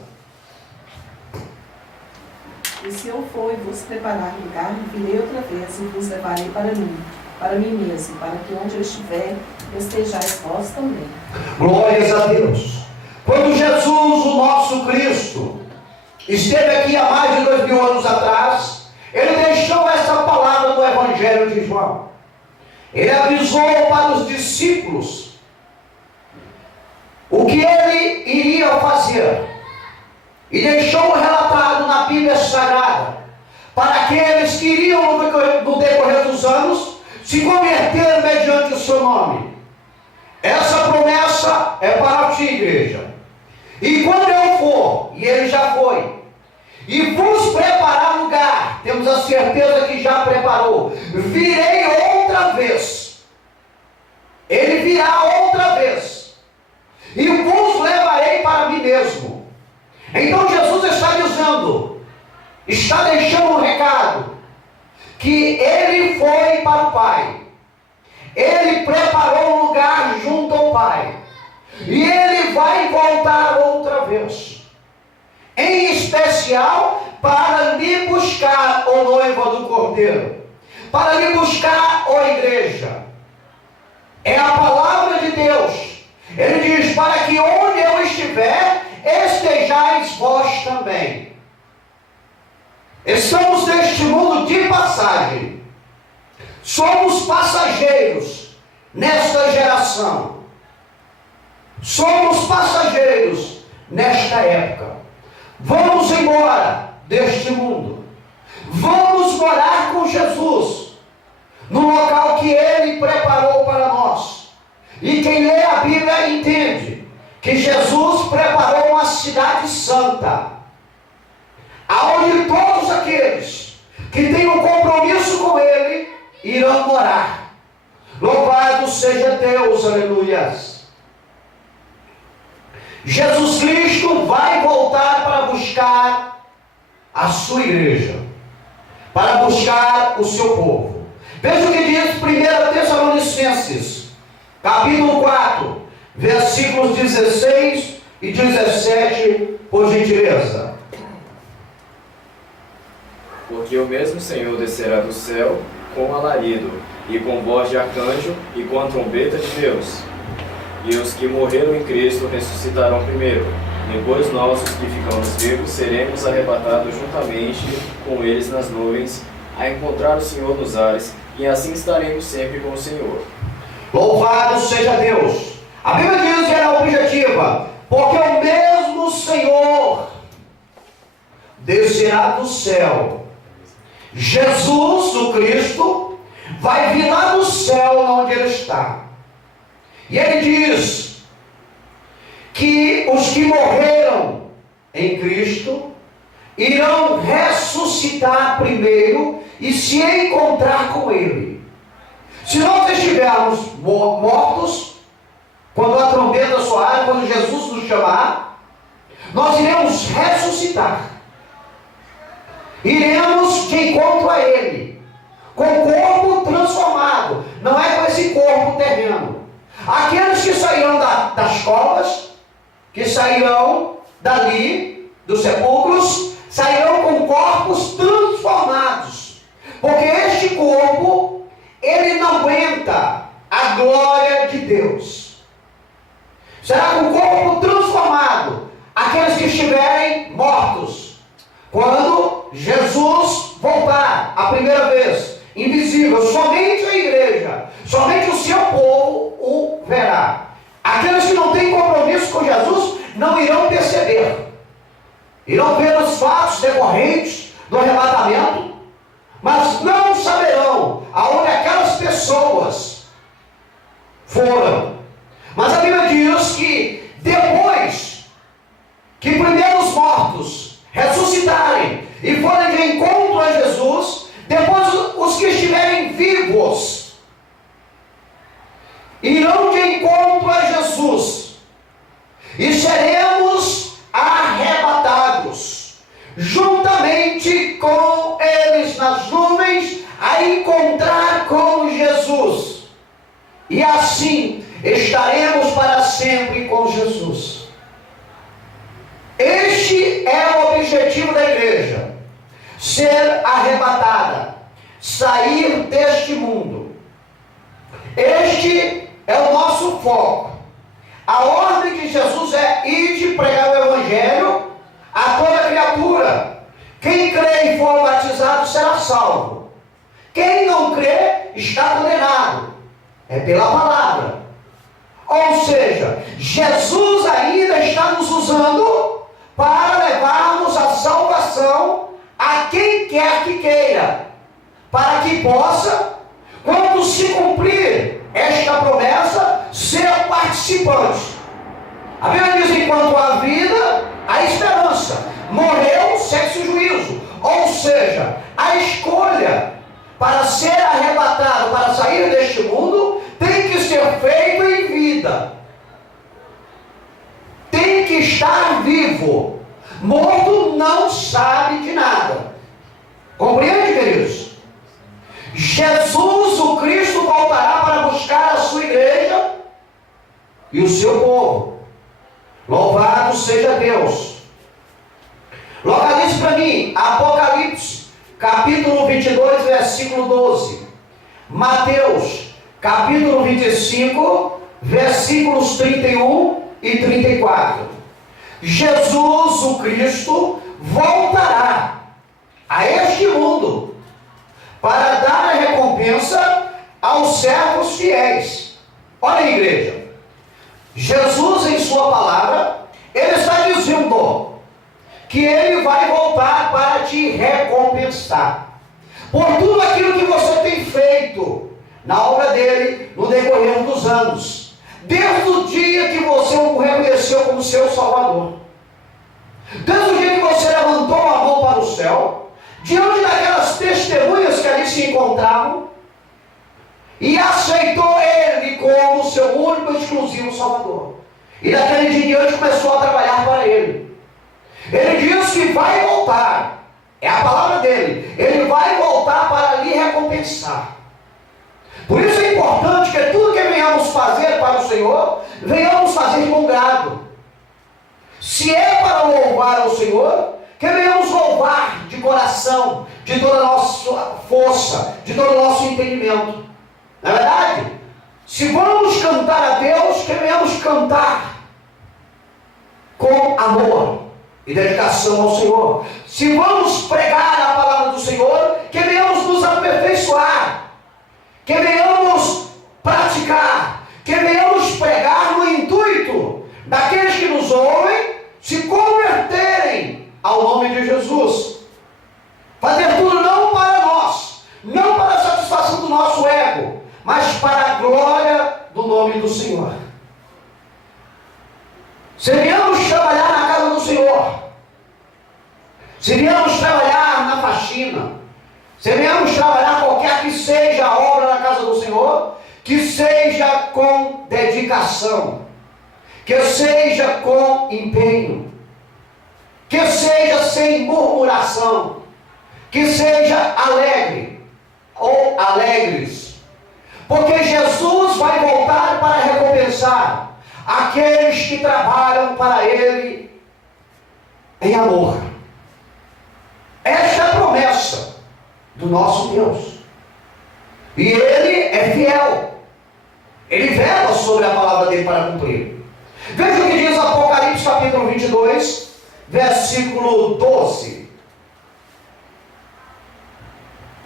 E se eu for e vos preparar lugar, virei outra vez e vos levarei para mim mesmo, para que onde eu estiver, estejais vós também. Glórias a Deus. Quando Jesus, o nosso Cristo, esteve aqui há mais de 2000 anos atrás, ele deixou essa palavra no Evangelho de João. Ele avisou para os discípulos o que ele iria fazer. E deixou relatado na Bíblia Sagrada para aqueles que iriam no decorrer dos anos se converter mediante o seu nome. Essa promessa é para ti, igreja. E quando eu for, e ele já foi, e vos preparar lugar, temos a certeza que já preparou, virei outra vez. Ele virá outra vez. E vos levarei para mim mesmo. Então Jesus está dizendo, está deixando um recado, que ele foi para o Pai. Ele preparou um lugar junto ao Pai. E ele vai voltar outra vez. Em especial para lhe buscar, o noivo do Cordeiro. Para lhe buscar, a igreja. É a palavra de Deus. Ele diz, para que onde eu estiver, estejais vós também. Estamos neste mundo de passagem. Somos passageiros nesta geração. Somos passageiros nesta época. Vamos embora deste mundo. Vamos morar com Jesus no local que Ele preparou para nós. E quem lê a Bíblia entende que Jesus preparou uma cidade santa, aonde todos aqueles que têm um compromisso com Ele irão morar. Louvado seja Deus, aleluias. Jesus Cristo vai voltar para buscar a sua igreja, para buscar o seu povo. Veja o que diz 1 Tessalonicenses, capítulo 4, versículos 16 e 17, por gentileza. Porque o mesmo Senhor descerá do céu com alarido, e com voz de arcanjo, e com a trombeta de Deus. E os que morreram em Cristo ressuscitarão primeiro. Depois nós, os que ficamos vivos, seremos arrebatados juntamente com eles nas nuvens, a encontrar o Senhor nos ares, e assim estaremos sempre com o Senhor. Louvado seja Deus! A Bíblia diz que era objetiva, porque o mesmo Senhor descerá do céu. Jesus, o Cristo, vai vir lá do céu onde ele está. E ele diz que os que morreram em Cristo irão ressuscitar primeiro e se encontrar com ele. Se nós estivermos mortos, quando a trombeta soar, quando Jesus nos chamar, nós iremos ressuscitar. Iremos de encontro a ele, com o corpo transformado, não é com esse corpo terreno. Aqueles que sairão das covas, que sairão dali, dos sepulcros, sairão com corpos transformados, porque este corpo, ele não aguenta a glória de Deus. Será com o corpo transformado, aqueles que estiverem mortos, quando Jesus voltar a primeira vez, invisível, somente a igreja, somente o seu povo o verá. Aqueles que não têm compromisso com Jesus não irão perceber, irão ver os fatos decorrentes do arrebatamento, mas não saberão aonde aquelas pessoas foram. Mas a Bíblia diz que depois que primeiro os mortos ressuscitarem e forem de encontro a Jesus, depois os que estiverem vivos irão de encontro a Jesus e seremos arrebatados juntamente com eles nas nuvens a encontrar com Jesus, e assim estaremos para sempre com Jesus. Este é o objetivo da igreja: ser arrebatada, sair deste mundo. Este é o nosso foco. A ordem de Jesus é: ide pregar o evangelho a toda criatura. Quem crê e for batizado será salvo. Quem não crê está condenado. É pela palavra. Ou seja, Jesus ainda está nos usando para levarmos a salvação a quem quer que queira, para que possa, quando se cumprir esta promessa, ser participante. A Bíblia diz: enquanto há vida, há esperança. Morreu, segue-se o juízo. Ou seja, a escolha para ser arrebatado, para sair deste mundo, tem que ser feito em vida. Tem que estar vivo. Morto não sabe de nada. Compreende, queridos? Jesus, o Cristo, voltará para buscar a sua igreja e o seu povo. Louvado seja Deus. Localize para mim Apocalipse, capítulo 22, versículo 12. Mateus, capítulo 25, versículos 31 e 34. Jesus, o Cristo, voltará a este mundo para dar a recompensa aos servos fiéis. Olha, igreja, Jesus, em sua palavra, ele está dizendo que ele vai voltar para te recompensar por tudo aquilo que você tem feito na obra dele no decorrer dos anos, desde o dia que você o reconheceu como seu Salvador, desde o dia que você levantou a mão para o céu, diante daquelas testemunhas que ali se encontravam, e aceitou ele como seu único e exclusivo Salvador. E daquele dia em diante começou a trabalhar para ele. Ele diz que vai voltar. É a palavra dele. Ele vai voltar para lhe recompensar. Por isso é importante que tudo que venhamos fazer para o Senhor, venhamos fazer de bom grado. Se é para louvar ao Senhor, que venhamos louvar de coração, de toda a nossa força, de todo o nosso entendimento. Não é verdade? Se vamos cantar a Deus, que venhamos cantar com amor e dedicação ao Senhor. Se vamos pregar a palavra do Senhor, que venhamos nos aperfeiçoar, que venhamos praticar, que venhamos pregar no intuito daqueles que nos ouvem se converterem ao nome de Jesus. Fazer tudo não para nós, não para a satisfação do nosso ego, mas para a glória do nome do Senhor. Se viemos trabalhar na casa do Senhor, se viemos trabalhar na faxina, se viemos trabalhar qualquer que seja a obra na casa do Senhor, que seja com dedicação, que seja com empenho, que seja sem murmuração, que seja alegre ou alegres, porque Jesus vai voltar para recompensar aqueles que trabalham para Ele em amor. Esta é a promessa do nosso Deus. E Ele é fiel. Ele vela sobre a palavra dele para cumprir. Veja o que diz Apocalipse capítulo 22, versículo 12.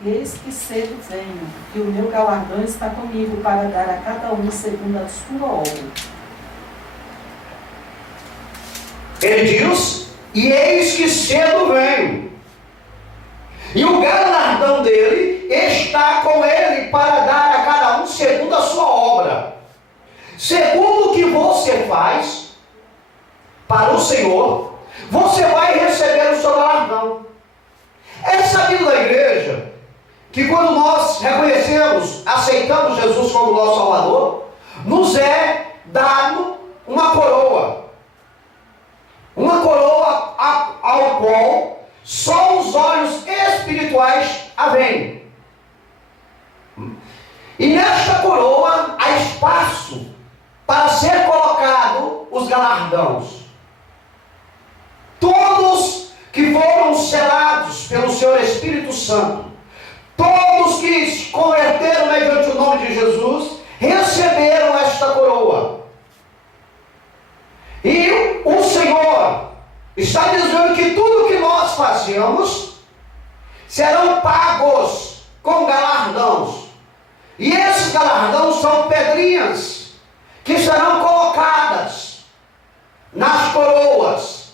Eis que cedo venho, e o meu galardão está comigo para dar a cada um segundo a sua obra. Ele diz, e eis que cedo venho. E o galardão dele está com ele para dar a cada um segundo a sua obra. Segundo o que você faz para o Senhor, você vai receber o seu galardão. É sabido da igreja que quando nós reconhecemos, aceitamos Jesus como nosso Salvador, nos é dado uma coroa. Uma coroa ao qual só os olhos espirituais a veem. E nesta coroa há espaço para ser colocado os galardões. Todos que foram selados pelo Senhor Espírito Santo, todos que se converteram mediante o nome de Jesus, receberam esta coroa. E o Senhor está dizendo que tudo que nós fazemos serão pagos com galardões. E esses galardões são pedrinhas que serão colocadas nas coroas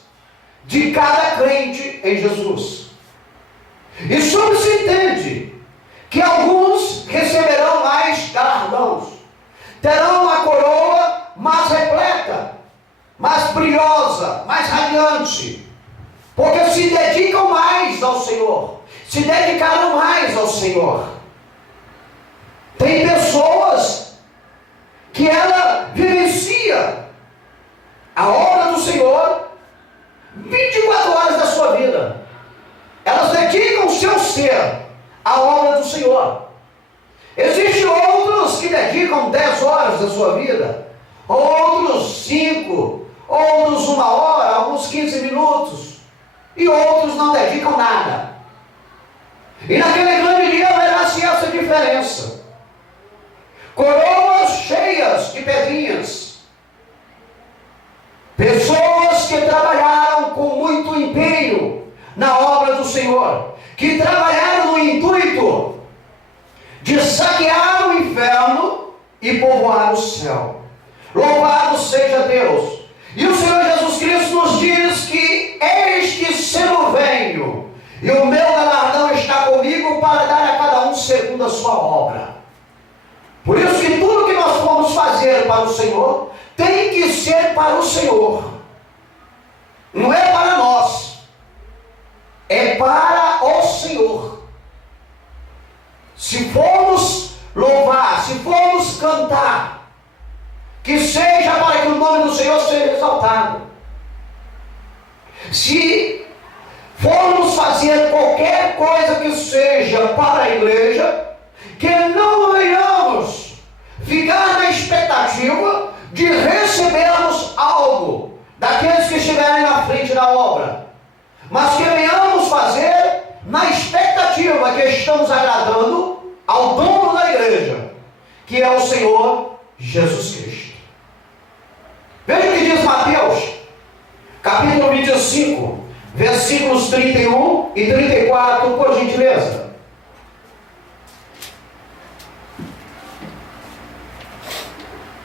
de cada crente em Jesus. E sobre se entende que alguns receberão mais galardões, terão uma coroa mais repleta, mais brilhosa, mais radiante, porque se dedicam mais ao Senhor, se dedicaram mais ao Senhor. Tem pessoas que ela vivencia a obra do Senhor 24 horas da sua vida. Elas dedicam o seu ser à obra do Senhor. Existem outros que dedicam 10 horas da sua vida, outros 5, outros 1 hora, alguns 15 minutos, e outros não dedicam nada. E naquele grande dia haverá-se essa diferença. Coroas cheias de pedrinhas, pessoas que trabalharam com muito empenho na obra do Senhor, que trabalharam no intuito de saquear o inferno e povoar o céu. Louvado seja Deus! E o Senhor Jesus Cristo nos diz que eis que cedo venho, e o meu galardão está comigo para dar a cada um segundo a sua obra. Por isso que tudo que nós formos fazer para o Senhor, tem que ser para o Senhor. Não é para nós, é para o Senhor. Se formos louvar, se formos cantar, que seja para que o nome do Senhor seja exaltado. Se formos fazer qualquer coisa que seja para a igreja, que não venhamos ficar na expectativa de recebermos algo daqueles que estiverem na frente da obra, mas que venhamos fazer na expectativa que estamos agradando ao dono da igreja, que é o Senhor Jesus Cristo. Veja o que diz Mateus, capítulo 25, versículos 31 e 34, por gentileza.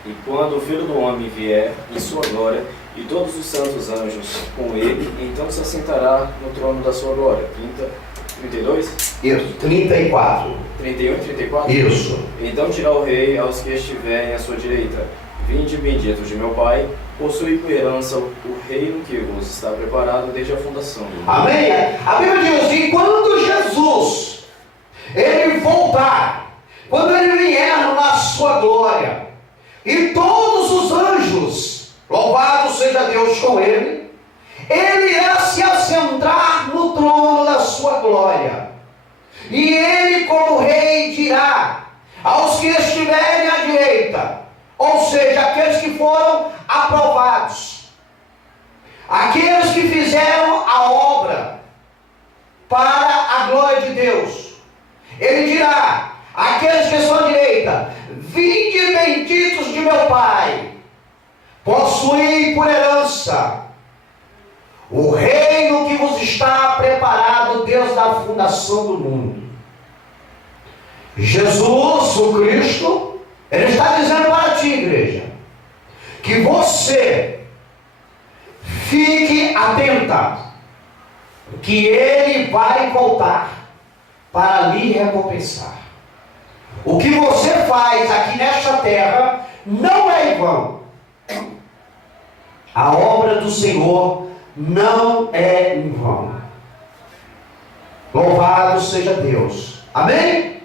E quando o Filho do Homem vier em sua glória, e todos os santos anjos com ele, então se assentará no trono da sua glória. 32? Isso, 34. 31 e 34? Isso. Então dirá o rei aos que estiverem à sua direita: Vinde, benditos de meu Pai, possuí por herança o reino que vos está preparado desde a fundação do mundo. Amém? A Bíblia diz que quando Jesus, ele voltar, quando ele vier na sua glória, e todos os anjos, louvado seja Deus com ele, ele irá se assentar no trono da sua glória. E ele, como rei, dirá aos que estiverem à direita, ou seja, aqueles que foram aprovados, aqueles que fizeram a obra para a glória de Deus, ele dirá àqueles que estão à direita: Vinde, benditos de meu Pai, possuí por herança o reino que vos está preparado desde a fundação do mundo. Jesus, o Cristo, ele está dizendo para ti, igreja, que você fique atenta, que ele vai voltar para lhe recompensar. O que você faz aqui nesta terra não é em vão. A obra do Senhor não é em vão. Louvado seja Deus. Amém?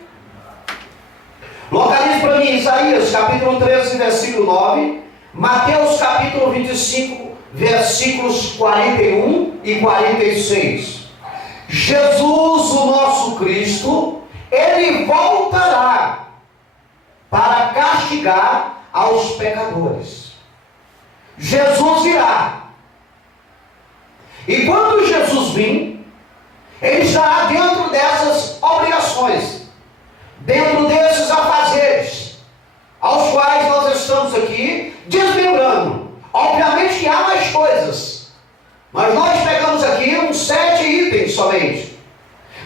Localize para mim Isaías capítulo 13, versículo 9, Mateus capítulo 25, versículos 41 e 46. Jesus, o nosso Cristo, ele voltará para castigar aos pecadores. Jesus virá. E quando Jesus vir, ele estará dentro dessas obrigações, dentro desses afazeres, aos quais nós estamos aqui desmembrando. Obviamente há mais coisas, mas nós pegamos aqui uns 7 itens somente,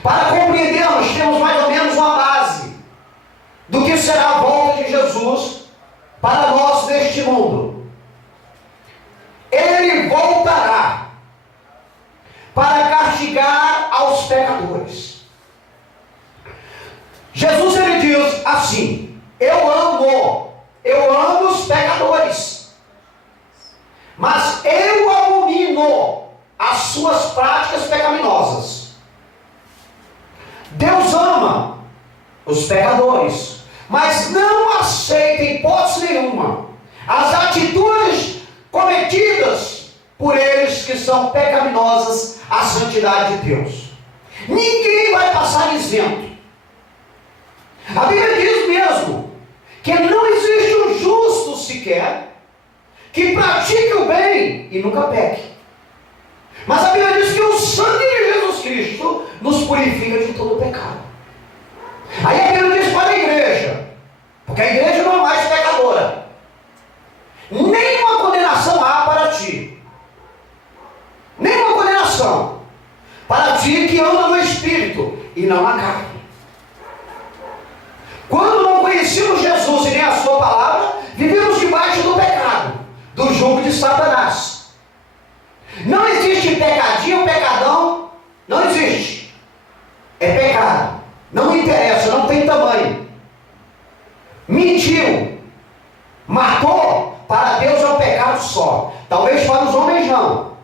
para compreendermos, temos mais ou menos uma base do que será a volta de Jesus para nós neste mundo. Ele voltará para castigar aos pecadores. Jesus, ele diz assim: eu amo os pecadores, mas eu abomino as suas práticas pecaminosas. Deus ama os pecadores, mas não aceita em hipótese nenhuma as atitudes cometidas por eles que são pecaminosas à santidade de Deus. Ninguém vai passar isento. A Bíblia diz mesmo que não existe um justo sequer que pratique o bem e nunca peque. Mas a Bíblia diz que o sangue de Jesus Cristo nos purifica de todo pecado. Aí a Bíblia diz para a igreja, porque a igreja não é mais pecadora: nenhuma condenação há para ti. Nenhuma condenação para ti que anda no Espírito e não na carne. Quando não conhecemos Jesus e nem a sua palavra, vivemos debaixo do pecado, do jugo de Satanás. Não existe pecadinho, pecadão, não existe. É pecado, não interessa, não tem tamanho. Mentiu, matou, para Deus é um pecado só. Talvez para os homens não.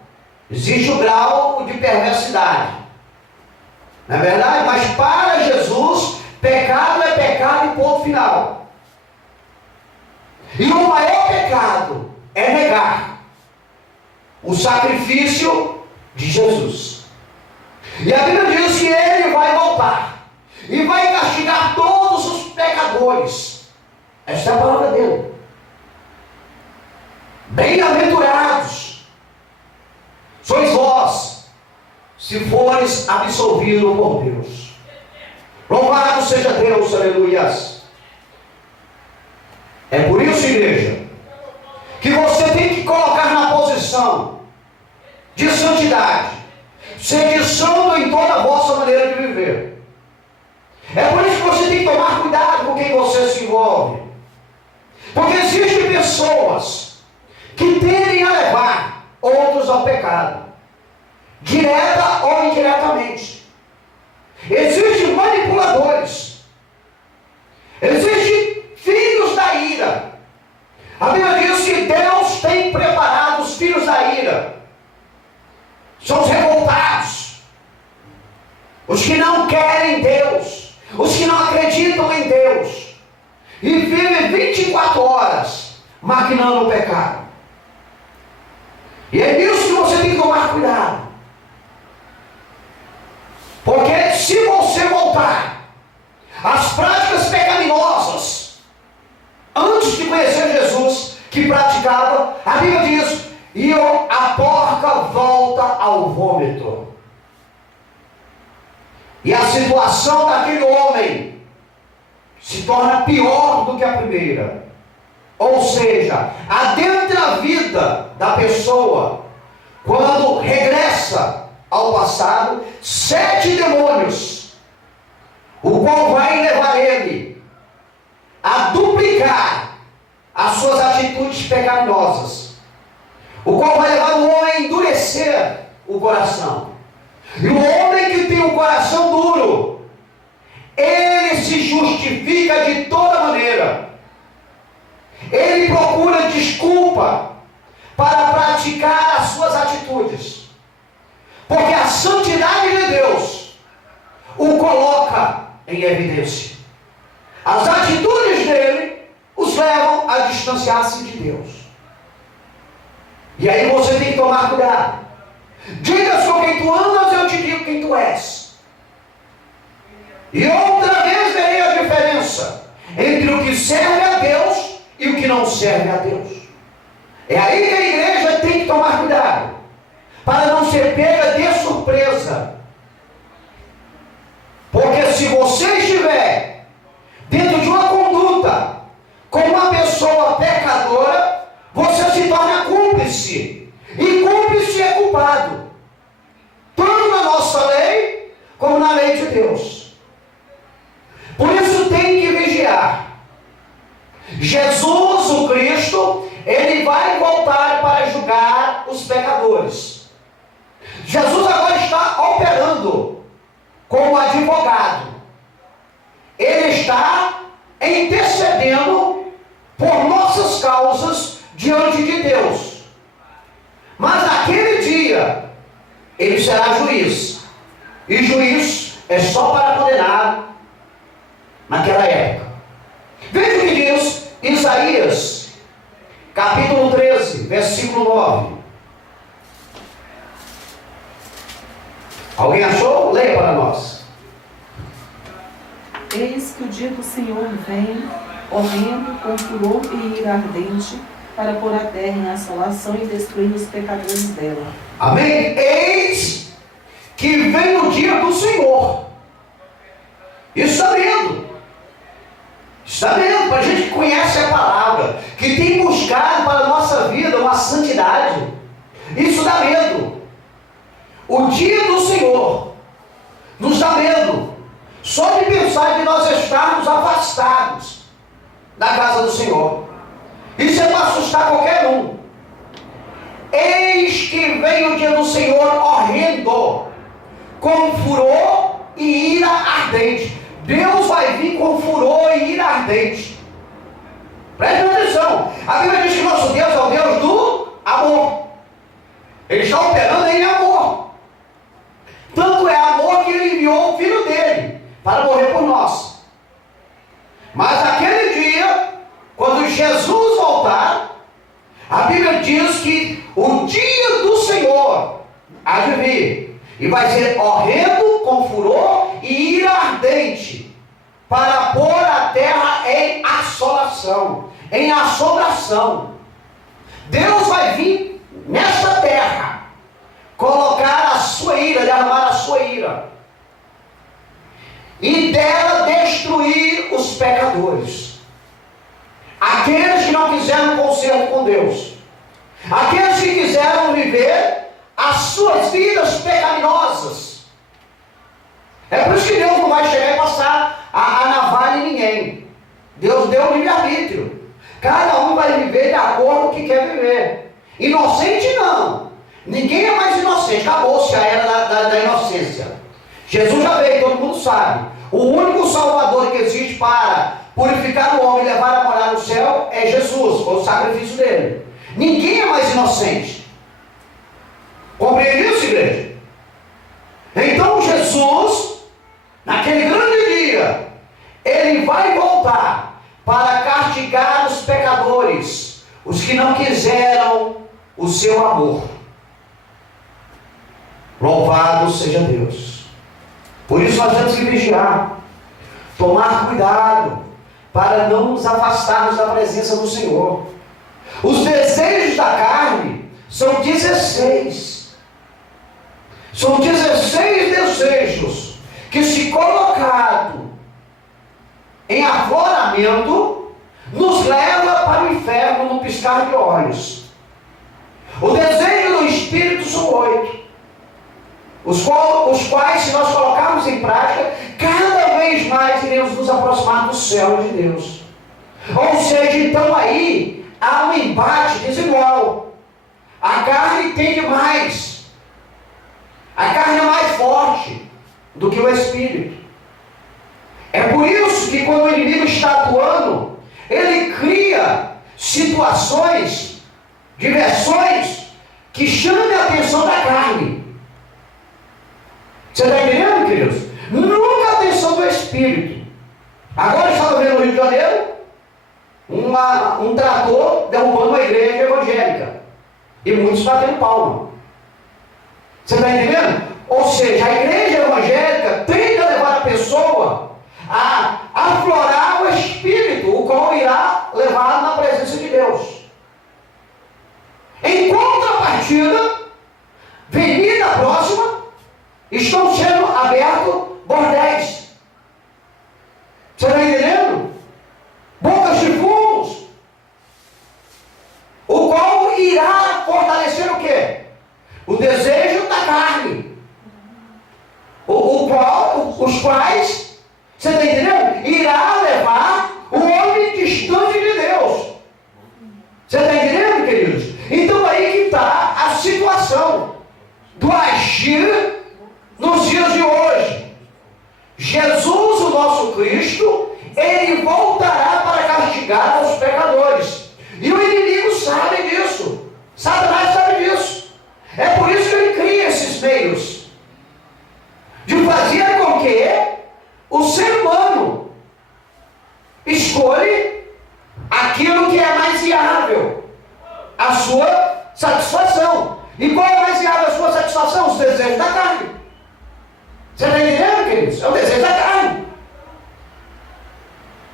Existe o grau de perversidade, não é verdade? Mas para Jesus, pecado é pecado e ponto final. E o maior pecado é negar o sacrifício de Jesus. E a Bíblia diz que ele vai voltar e vai castigar todos os pecadores. Esta é a palavra dele. Bem-aventurados sois vós, se fores absolvido por Deus. Louvado seja Deus, aleluias. É por isso, igreja, que você tem que colocar na posição de santidade, ser de santo em toda a vossa maneira de viver. É por isso que você tem que tomar cuidado com quem você se envolve, porque existem pessoas que tendem a levar outros ao pecado, direta ou indiretamente. Existem manipuladores, existem filhos da ira. A Bíblia diz que Deus tem preparado os filhos da ira. São os revoltados, os que não querem Deus, os que não acreditam em Deus e vivem 24 horas maquinando o pecado. E é nisso que você tem que tomar cuidado. Porque se você voltar às práticas pecaminosas antes de conhecer Jesus, que praticava, a Bíblia diz, e a porca volta ao vômito. E a situação daquele homem se torna pior do que a primeira. Ou seja, adentra a vida da pessoa, quando regressa ao passado, 7 demônios, o qual vai levar ele a duplicar as suas atitudes pecaminosas, o qual vai levar o homem a endurecer o coração. E o homem que tem um coração duro, ele se justifica de toda maneira. Ele procura desculpa para praticar as suas atitudes, porque a santidade de Deus o coloca em evidência. As atitudes dele os levam a distanciar-se de Deus. E aí você tem que tomar cuidado. Diga-se com quem tu andas, eu te digo quem tu és. E outra vez verei a diferença entre o que serve a Deus e o que não serve a Deus. É aí que a igreja tem que tomar cuidado, para não ser pega de surpresa. Porque se você estiver dentro de uma conduta com uma pessoa pecadora, você se torna cúmplice. E cúmplice é culpado, tanto na nossa lei como na lei de Deus. Por isso tem que vigiar. Jesus, o Cristo, ele vai voltar para julgar os pecadores. Jesus agora está operando como advogado. Ele está intercedendo por nossas causas diante de Deus. Mas naquele dia, ele será juiz. E juiz é só para condenar naquela época. Veja o que diz Isaías, capítulo 13, versículo 9. Alguém achou? Leia para nós. Eis que o dia do Senhor vem, horrendo, com furor e ira ardente, para pôr a terra em assolação e destruir os pecadores dela. Amém? Eis que vem o dia do Senhor. Isso está vendo? Está vendo? Para a gente que conhece a palavra, que tem buscado para a nossa vida uma santidade, isso dá medo. O dia do Senhor nos dá medo, só de pensar que nós estarmos afastados da casa do Senhor. Isso é para assustar qualquer um. Eis que vem o dia do Senhor horrendo, com furor e ira ardente. Deus vai vir com furor e ira ardente. Preste atenção. A Bíblia diz que nosso Deus é o Deus do amor. Ele está operando em amor. Tanto é amor que ele enviou o Filho dele para morrer por nós. Mas naquele dia, quando Jesus voltar, a Bíblia E vai ser horrendo, com furor e ira ardente, para pôr a terra em assolação, em assombração. Deus vai vir nessa terra, colocar a sua ira, derramar a sua ira, e dela destruir os pecadores, aqueles que não quiseram conserto com Deus, aqueles que quiseram viver as suas vidas pecaminosas. É por isso que Deus não vai chegar e passar a navalha em ninguém. Deus deu um livre-arbítrio. Cada um vai viver de acordo com o que quer viver. Inocente não. Ninguém é mais inocente. Acabou-se a era da inocência. Jesus já veio, todo mundo sabe. O único Salvador que existe para purificar o homem e levar a morar no céu é Jesus, foi o sacrifício dele. Ninguém é mais inocente. Compreende isso, igreja? Então Jesus, naquele grande dia, ele vai voltar para castigar os pecadores, os que não quiseram o seu amor. Louvado seja Deus. Por isso nós temos que vigiar, tomar cuidado, para não nos afastarmos da presença do Senhor. Os desejos da carne são 16. São 16 desejos que, se colocado em afloramento, nos leva para o inferno no piscar de olhos. O desejo do Espírito são 8. Os quais, se nós colocarmos em prática, cada vez mais iremos nos aproximar do céu de Deus. Ou seja, então aí há um embate desigual. A carne tende mais. A carne é mais forte do que o Espírito. É por isso que quando o inimigo está atuando, ele cria situações, diversões, que chamem a atenção da carne. Você está entendendo, queridos? Nunca a atenção do Espírito. Agora estava vendo no Rio de Janeiro um trator derrubando uma igreja evangélica e muitos batendo palma. Você está entendendo? Ou seja, a igreja evangélica tende a levar a pessoa a aflorar o Espírito, o qual irá levá-la na presença de Deus. Em contrapartida, venida próxima, estão sendo abertos bordéis. Você está entendendo? Bocas de fumos, o qual irá fortalecer o quê? O desejo da carne. Os quais, você está entendendo? Irá levar o homem distante de Deus. Você está entendendo, queridos? Então aí que está a situação do agir nos dias de hoje. Jesus, o nosso Cristo, ele voltará para castigar os pecadores. E o inimigo sabe disso. Satanás sabe disso. É por isso que ele cria esses meios de fazer com que o ser humano escolhe aquilo que é mais viável, a sua satisfação. E qual é mais viável a sua satisfação? Os desejos da carne. Você está entendendo, queridos? É o desejo da carne.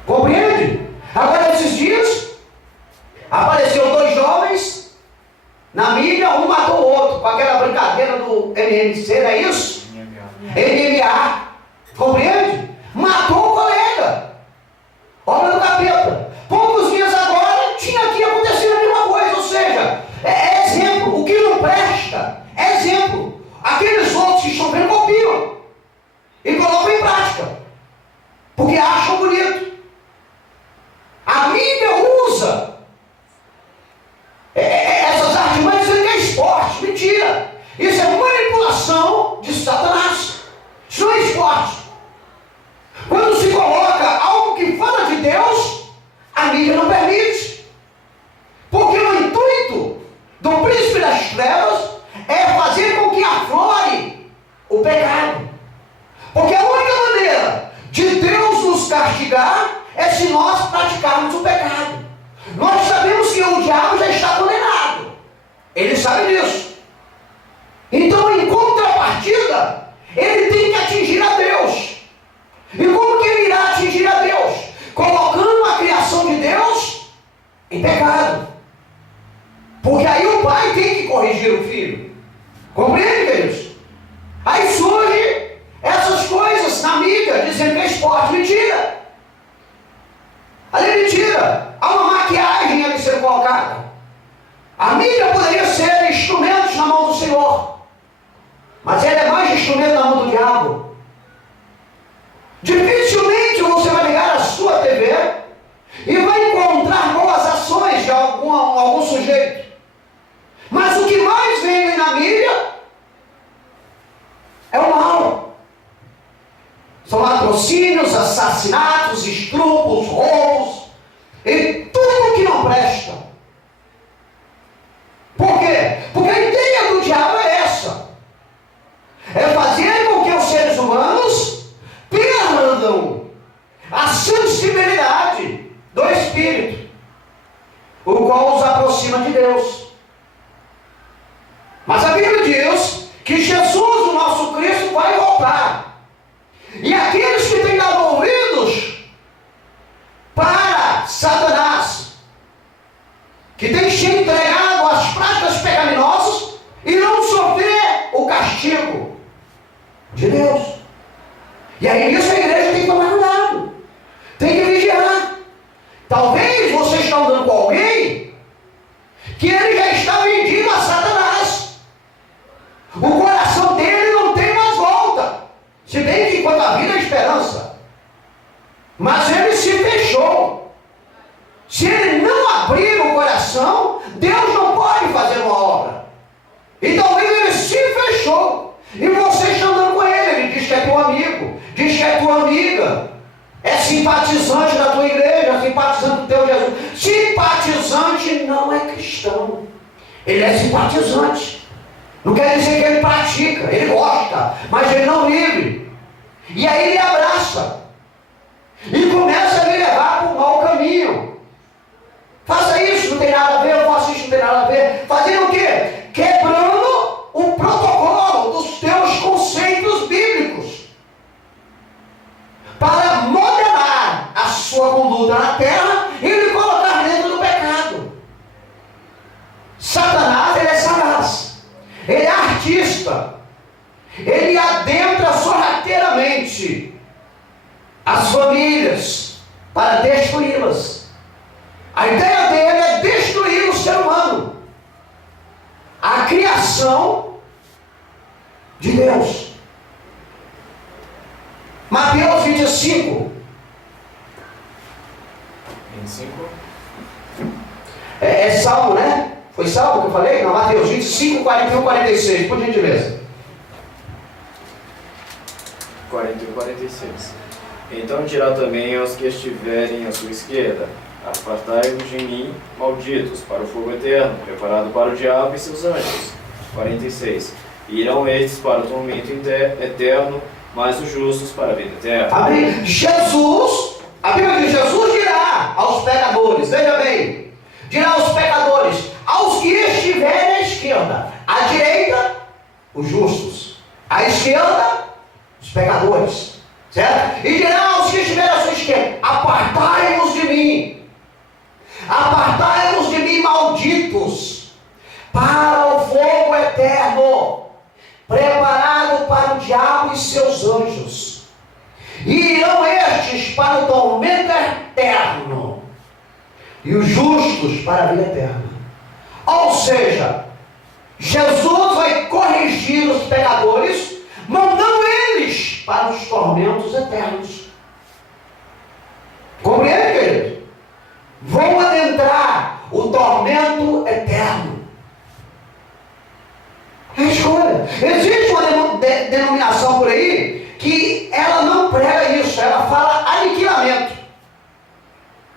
Compreende? Agora, esses dias, apareceu 2 jovens na mídia, um matou o outro, com aquela brincadeira do MMC, não é isso? MMA. Compreende? Matou o colega. Obra do capeta. Poucos dias agora, tinha aqui acontecido a mesma coisa. Ou seja, é exemplo. O que não presta é exemplo. Aqueles outros que estão vendo copiam e colocam em prática, porque acham bonito. A mídia usa essas artimanhas dizendo que é esporte. Mentira. Isso é manipulação de Satanás. Isso não é esporte. Quando se coloca algo que fala de Deus, a mídia não permite. Porque o intuito do príncipe das trevas é fazer com que aflore o pecado. Porque a única maneira de Deus nos castigar é se nós praticarmos o pecado. Nós sabemos que o diabo já está condenado. Ele sabe disso. Então, em contrapartida, ele tem que atingir a Deus. E como que ele irá atingir a Deus? Colocando a criação de Deus em pecado. Porque aí o pai tem que corrigir o filho. Compreende, queridos? Aí surge essas coisas na mídia, dizendo que é esporte. Mentira! Ali é mentira. Há uma maquiagem ali sendo colocada. A mídia poderia ser instrumentos na mão do Senhor, mas ela é mais instrumento na mão do diabo. Dificilmente você vai ligar a sua TV e vai encontrar boas ações de algum sujeito. Mas o que mais vem na mídia é o mal. São latrocínios, assassinatos, estupros, roubos e tudo que não presta. Por quê? Porque a ideia do diabo é essa. É fazer com que os seres humanos perdam a sensibilidade do Espírito, o qual os aproxima de Deus. Mas a Bíblia diz que Jesus, o nosso Cristo, vai voltar. E aqueles que têm dado ouvidos para Satanás, que têm se entregado às práticas pecaminosas e não sofrer o castigo de Deus. E aí nisso a igreja tem que tomar cuidado, tem que vigiar. Talvez você está andando com alguém que ele já está vendido a Satanás. O coração dele não tem mais volta, se bem que enquanto a vida é esperança, mas ele se fechou. Se ele não abrir o coração, Deus não pode fazer uma obra. E talvez ele se fechou. E você está andando com ele. Ele diz que é teu amigo, diz que é tua amiga, é simpatizante da tua igreja, simpatizante do teu Jesus. Simpatizante não é cristão. Ele é simpatizante. Não quer dizer que ele pratica, ele gosta, mas ele não vive. E aí ele abraça e começa a me levar para o mau caminho. Faça isso, não tem nada a ver, eu faço isso, não tem nada a ver. Fazendo o quê? Quebrando o protocolo dos teus conceitos bíblicos, para modelar a sua conduta na terra e lhe colocar dentro do pecado. Satanás, ele é sagaz, ele é artista, ele adentra sorrateiramente as famílias para destruí-las. A ideia dele é destruir o ser humano, a criação de Deus. Mateus 25. 25. É Salmo, né? Foi Salmo que eu falei? Não, Mateus 25, 41, 46, por gentileza. 41 e 46. Então dirá também aos que estiverem à sua esquerda: apartai-vos de mim, malditos, para o fogo eterno, preparado para o diabo e seus anjos. 46. Irão estes para o tormento eterno, mas os justos para a vida eterna. Amém. Jesus, a Bíblia diz, Jesus dirá aos pecadores, veja bem, dirá aos pecadores, aos que estiverem à esquerda, à direita, os justos, à esquerda, os pecadores, certo? E dirá aos que estiverem à sua esquerda: apartai-vos de mim, malditos, para o fogo eterno, preparado para o diabo e seus anjos. E irão estes para o tormento eterno, e os justos para a vida eterna. Ou seja, Jesus vai corrigir os pecadores, mandando eles para os tormentos eternos. Compreende, querido? Vão adentrar o tormento eterno. É a escolha. Existe uma denominação por aí que ela não prega isso, ela fala aniquilamento.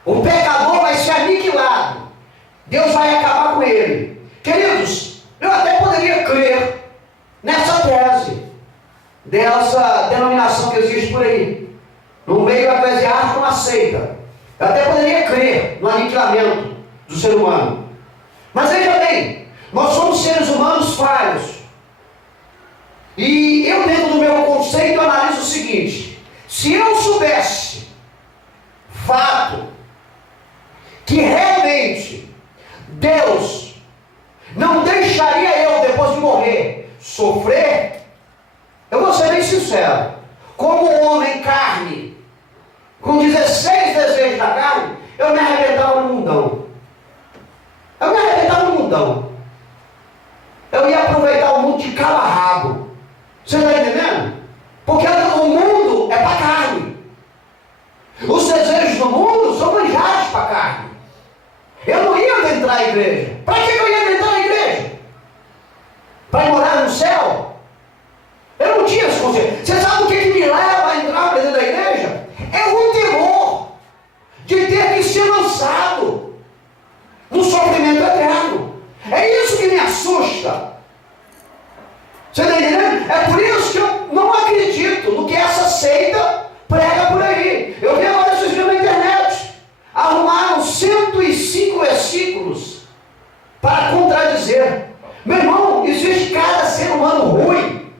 O pecador vai ser aniquilado, Deus vai acabar com ele. Queridos, eu até poderia crer nessa tese, dessa denominação que existe por aí, no meio eclesiástico, uma seita. Eu até poderia crer no aniquilamento do ser humano. Mas veja bem, nós somos seres humanos falhos. E eu, dentro do meu conceito, analiso o seguinte: se eu soubesse fato que realmente Deus não deixaria eu, depois de morrer, sofrer, eu vou ser bem sincero, como homem carne, com 16 desejos da carne, eu me arrebentava no mundão. Eu ia aproveitar o mundo de cabo a rabo. Você está entendendo? Porque o mundo é para carne. Os desejos do mundo são manjares para carne. Eu não ia adentrar a igreja. Para que eu ia adentrar a igreja? Para morar no céu? Eu não tinha esse conceito. Você sabe o que me leva a entrar dentro da igreja? É o temor de ter que ser lançado no sofrimento eterno. É isso que me assusta. Você está entendendo? É por isso que eu não acredito no que essa seita prega por aí. Eu vi agora esses dias na internet. Arrumaram 105 versículos para contradizer. Meu irmão, existe cada ser humano ruim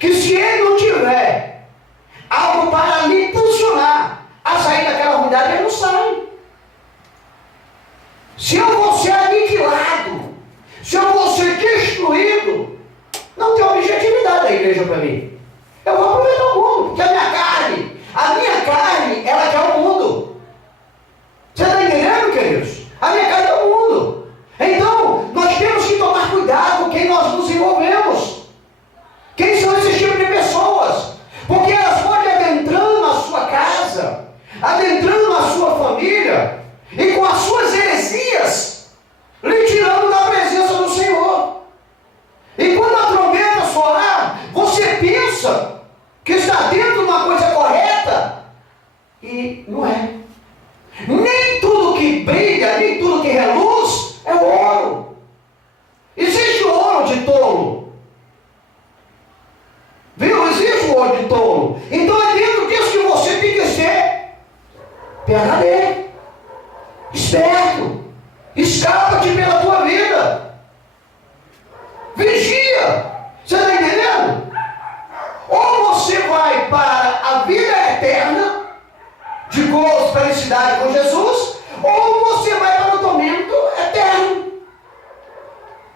que, se ele não tiver algo para lhe impulsionar a sair daquela ruindade, ele não sai. Se eu vou ser aniquilado, se eu vou ser destruído, não tem objetividade da igreja para mim. Eu vou aproveitar o mundo, porque a minha carne, ela quer o mundo. Você está entendendo, queridos? A minha carne é o mundo. Então, nós temos que tomar cuidado com quem nós nos envolvemos. Quem são esses tipos de pessoas? Porque elas podem adentrando na sua casa, adentrando na sua família, e com as suas heresias, lhe tirando da presença do Senhor. E quando a trombeta soar, você pensa que está dentro de uma coisa correta, e não é. Nem tudo que brilha, nem tudo que reluz é ouro. Existe ouro de tolo. Viu? Existe o ouro de tolo. Então é dentro disso que você tem que ser PhD, esperto. Escapa-te pela tua vida. Vigia. Você está entendendo? Ou você vai para a vida eterna, de gozo, felicidade com Jesus, ou você vai para o tormento eterno,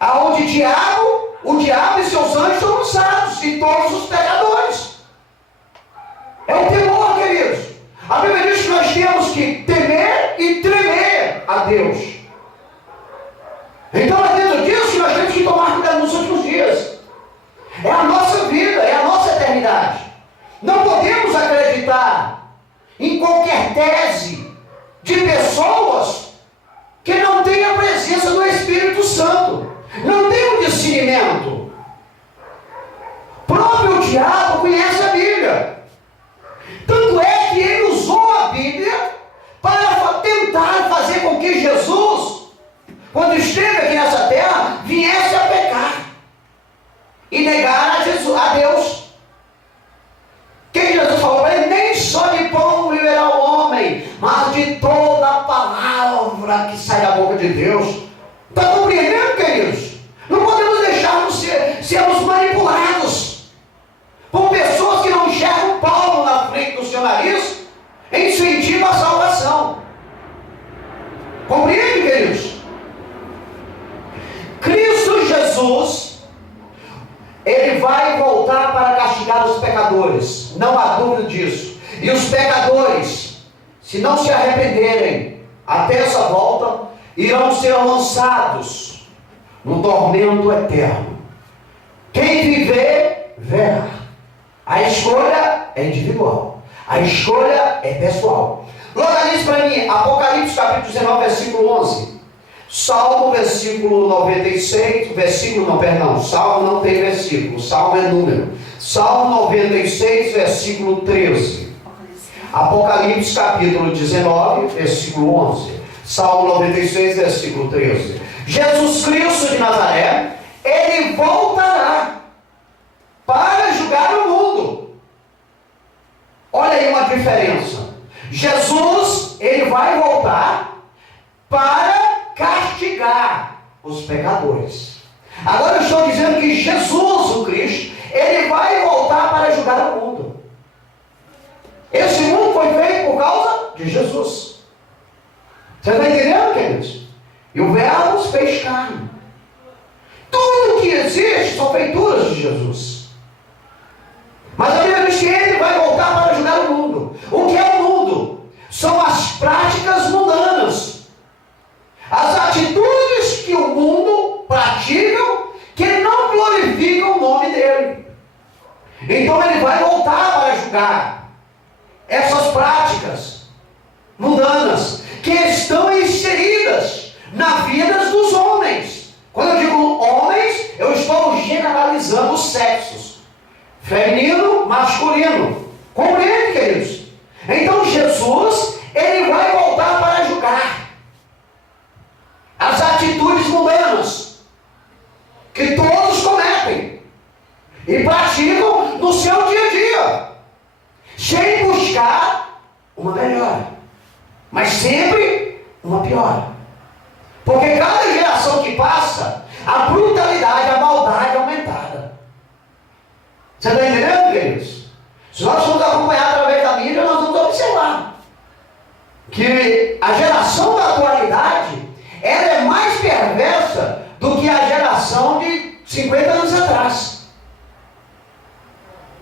aonde o diabo e seus anjos são lançados, e todos os pecadores. É o temor, queridos. A Bíblia diz que nós temos que temer e tremer a Deus. Então é dentro disso que nós temos que tomar cuidado nos últimos dias. É a nossa vida, é a nossa eternidade. Não podemos acreditar em qualquer tese de pessoas que não têm a presença do Espírito Santo, não tem o discernimento. O próprio diabo conhece a Bíblia. Tanto é que ele usou a Bíblia para tentar fazer com que Jesus, quando esteve aqui nessa terra, viesse a pecar e negar a Deus. Quem Jesus falou para ele? Nem só de pão viverá o homem, mas de toda a palavra que sai da boca de Deus. Está compreendendo, queridos? Não podemos deixarmos sermos manipulados por pessoas que não enxergam Paulo na frente do seu nariz em sentido à salvação. Compreende, queridos? Cristo Jesus, ele vai voltar para castigar os pecadores, não há dúvida disso. E os pecadores, se não se arrependerem até essa volta, irão ser lançados no tormento eterno. Quem viver, verá. A escolha é individual, a escolha é pessoal. Localize para mim Apocalipse capítulo 19, versículo 11. Salmo, versículo 96, Salmo não tem versículo, Salmo é número. Salmo 96, versículo 13. Apocalipse, capítulo 19, versículo 11. Salmo 96, versículo 13. Jesus Cristo de Nazaré, ele voltará para julgar o mundo. Olha aí uma diferença. Jesus, ele vai voltar para castigar os pecadores. Agora eu estou dizendo que Jesus, o Cristo, ele vai voltar para julgar o mundo. Esse mundo foi feito por causa de Jesus. Você está entendendo, queridos? E o Verbo se fez carne. Tudo que existe são feituras de Jesus. Mas a Bíblia diz que ele vai voltar para julgar o mundo. O que é o mundo? São as práticas mundanas. As atitudes que o mundo pratica que não glorificam o nome dele. Então ele vai voltar para julgar essas práticas mundanas que estão inseridas na vida dos homens. Quando eu digo homens, eu estou generalizando os sexos. Feminino, masculino. Compreende, queridos? Então Jesus, ele vai voltar para julgar as atitudes mundanas que todos cometem e praticam no seu dia a dia, sem buscar uma melhora, mas sempre uma pior. Porque cada geração que passa, a brutalidade, a maldade é aumentada. Você está entendendo, queridos? Se nós formos acompanhar através da mídia, nós vamos observar que a geração da atualidade, ela é mais perversa do que a geração de 50 anos atrás.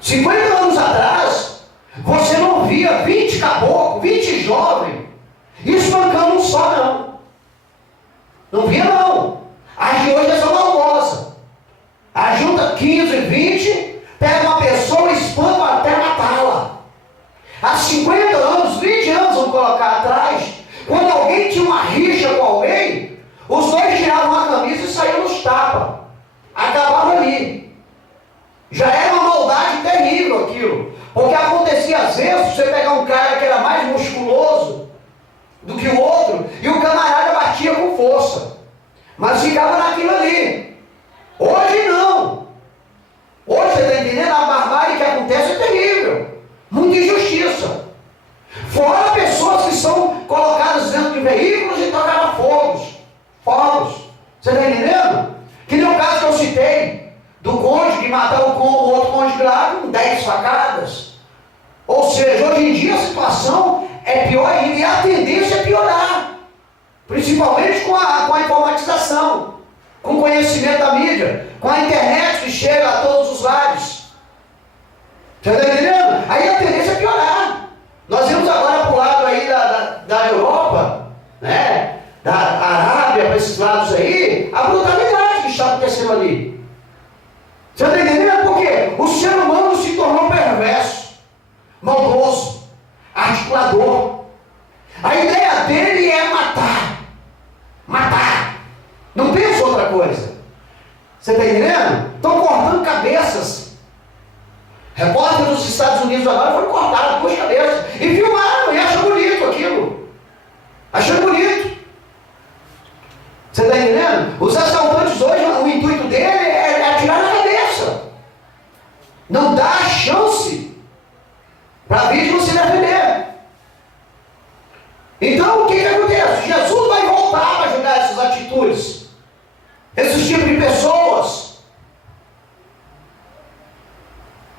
50 anos atrás, você não via 20 caboclos, 20 jovens, espancando um só, não. Não via, não. As de hoje é só maldosa. A junta 15, 20, pega uma pessoa e espanca até matá-la. Há 50 anos, 20 anos, vamos colocar atrás, quando alguém tinha uma rixa com alguém, os dois tiravam a camisa e saíam nos tapas. Acabava ali. Já era uma maldade terrível aquilo. Porque acontecia às vezes, você pegar um cara que era mais musculoso do que o outro, e o camarada batia com força. Mas ficava naquilo ali. Hoje não. Hoje, você está entendendo? A barbárie que acontece é terrível. Muita injustiça. Fora pessoas que são colocadas dentro de veículos e tocaram fogos. Você está entendendo? Que nem o caso que eu citei, do cônjuge que matou o outro cônjuge lá com 10 facadas. Ou seja, hoje em dia a situação é pior ainda, e a tendência é piorar. Principalmente com a informatização, com o conhecimento da mídia, com a internet que chega a todos os lares. Você está entendendo? Aí a tendência é piorar. Nós vimos agora para o lado aí da Europa, né? Da Arábia, para esses lados aí, a brutalidade que está acontecendo ali. Você está entendendo? Por quê? O ser humano se tornou perverso, maldoso, articulador. A ideia dele é matar. Matar. Não pensa outra coisa. Você está entendendo? Estão cortando cabeças. Repórter dos Estados Unidos agora foram cortados 2 cabeças. E filmaram e acham bonito aquilo. Acham bonito. Você está entendendo? Os assaltantes hoje, o intuito dele é atirar na cabeça. Não dá chance para a vítima se defender. Então o que acontece? Jesus vai voltar para julgar essas atitudes, esses tipos de pessoas.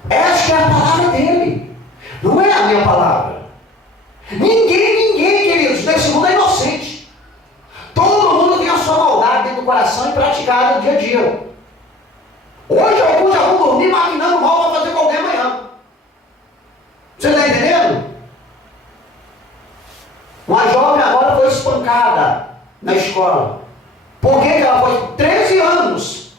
Essa é a palavra dele, não é a minha palavra. Ninguém, queridos, nesse mundo é inocente. Todo mundo tem a sua maldade dentro do coração e praticada no dia a dia. Hoje alguns já vão dormir maquinando mal para fazer com alguém amanhã. Você está entendendo? Uma jovem agora foi espancada na escola. Por que ela foi? 13 anos.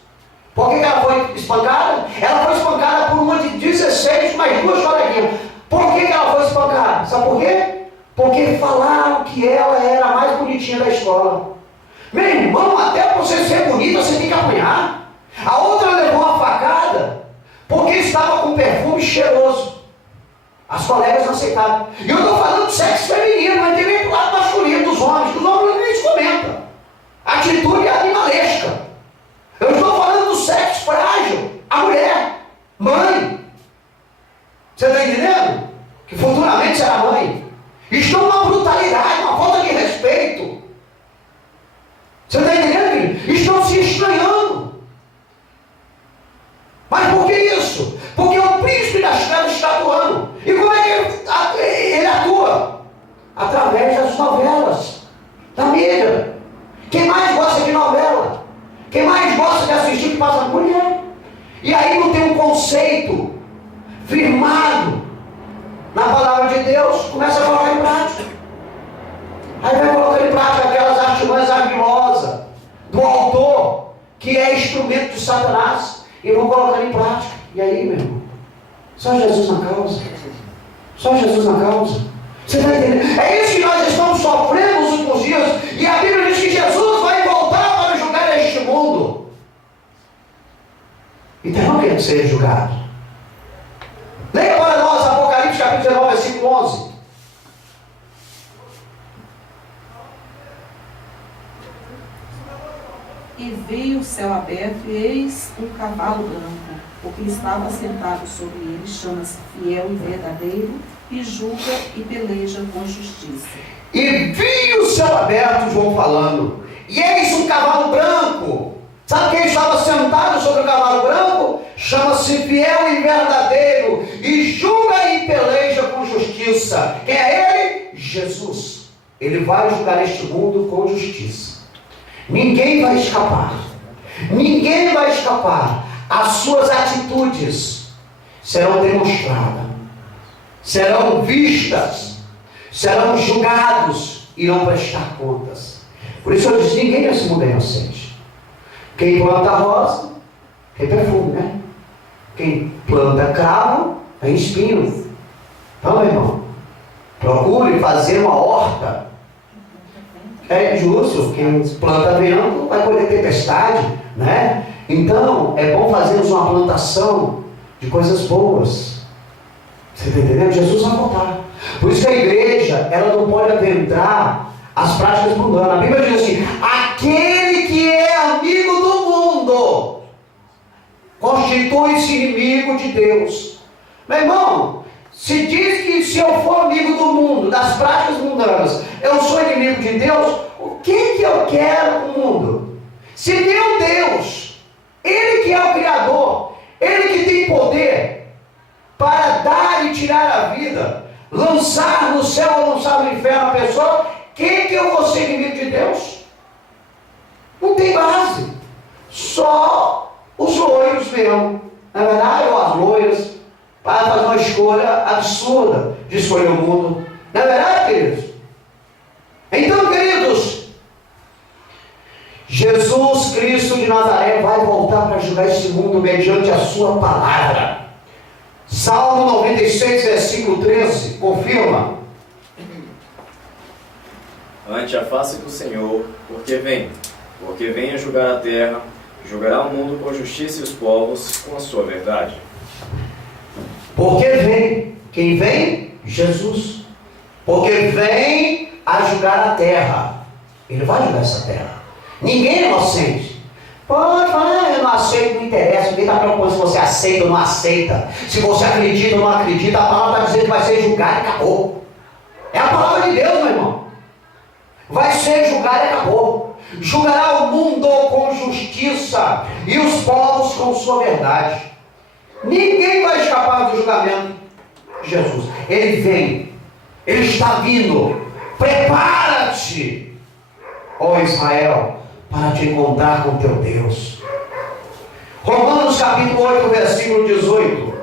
Por que ela foi espancada? Ela foi espancada por uma de 16, mais 2 coleguinhas. Por que ela foi espancada? Sabe por quê? Porque falaram que ela era a mais bonitinha da escola. Meu irmão, até para você ser bonita, você tem que apanhar. A outra levou uma facada porque estava com perfume cheiroso. As colegas não aceitavam. E eu estou falando do sexo feminino, mas tem nem pro lado masculino dos homens, que os homens nem se comentam. Atitude animalesca. Eu estou falando do sexo frágil, a mulher, mãe. Você está entendendo? Que futuramente será mãe. Estão numa brutalidade, uma falta de respeito. Você está entendendo, querido? Estão se estranhando. Mas por que isso? mídia. Quem mais gosta de novela? Quem mais gosta de assistir que passa mulher? E aí não tem um conceito firmado na palavra de Deus, começa a colocar em prática. Aí vai colocar em prática aquelas artimanhas argilosas do autor, que é instrumento de Satanás, e vão colocar em prática. E aí, meu irmão? Só Jesus na causa. Só Jesus na causa. Você está entendendo? É isso que nós estamos sofrendo nos últimos dias. E a Bíblia diz que Jesus vai voltar para julgar este mundo. Então não quer ser julgado. Leia para nós Apocalipse capítulo 19, versículo 11. E vi o céu aberto, e eis um cavalo branco. O que estava sentado sobre ele chama-se Fiel e Verdadeiro, e julga e peleja com justiça. E vi o céu aberto, João falando, e eis um cavalo branco. Sabe quem estava sentado sobre o cavalo branco? Chama-se Fiel e Verdadeiro, e julga e peleja com justiça. Quem é ele? Jesus. Ele vai julgar este mundo com justiça. Ninguém vai escapar. Ninguém vai escapar. As suas atitudes serão demonstradas, serão vistas, serão julgados e irão prestar contas. Por isso eu disse, ninguém nesse mundo é inocente. Quem planta rosa tem perfume, né? Quem planta cravo tem espinho. Então, meu irmão, procure fazer uma horta. É justo, quem planta vento vai colher tempestade, né? Então, é bom fazermos uma plantação de coisas boas. Você está entendendo? Jesus vai voltar. Por isso que a igreja, ela não pode adentrar as práticas mundanas. A Bíblia diz assim, aquele que é amigo do mundo constitui-se inimigo de Deus. Meu irmão, se diz que se eu for amigo do mundo, das práticas mundanas, eu sou inimigo de Deus, o que eu quero com o mundo? Se meu Deus, Ele que é o Criador, Ele que tem poder para dar e tirar a vida, lançar no céu ou lançar no inferno a pessoa, que eu vou ser inimigo de Deus? Não tem base. Só os loiros mesmo. Na verdade, ou as loiras, para fazer uma escolha absurda de escolher o mundo. Não é verdade, queridos? Então, queridos, Jesus Cristo de Nazaré vai voltar para julgar este mundo mediante a sua palavra. Salmo 96, versículo 13, confirma. Ante a face do Senhor, porque vem a julgar a terra, julgará o mundo com justiça e os povos com a sua verdade. Porque vem, quem vem? Jesus. Porque vem a julgar a terra. Ele vai julgar essa terra. Ninguém é inocente. Pode falar, eu não aceito, não interessa. Ninguém está preocupado se você aceita ou não aceita. Se você acredita ou não acredita, a palavra está dizendo que vai ser julgado e acabou. É a palavra de Deus, meu irmão. Vai ser julgado e acabou. Julgará o mundo com justiça e os povos com sua verdade. Ninguém vai escapar do julgamento de Jesus. Ele vem. Ele está vindo. Prepara-te, ó Israel, para te encontrar com teu Deus. Romanos capítulo 8, versículo 18.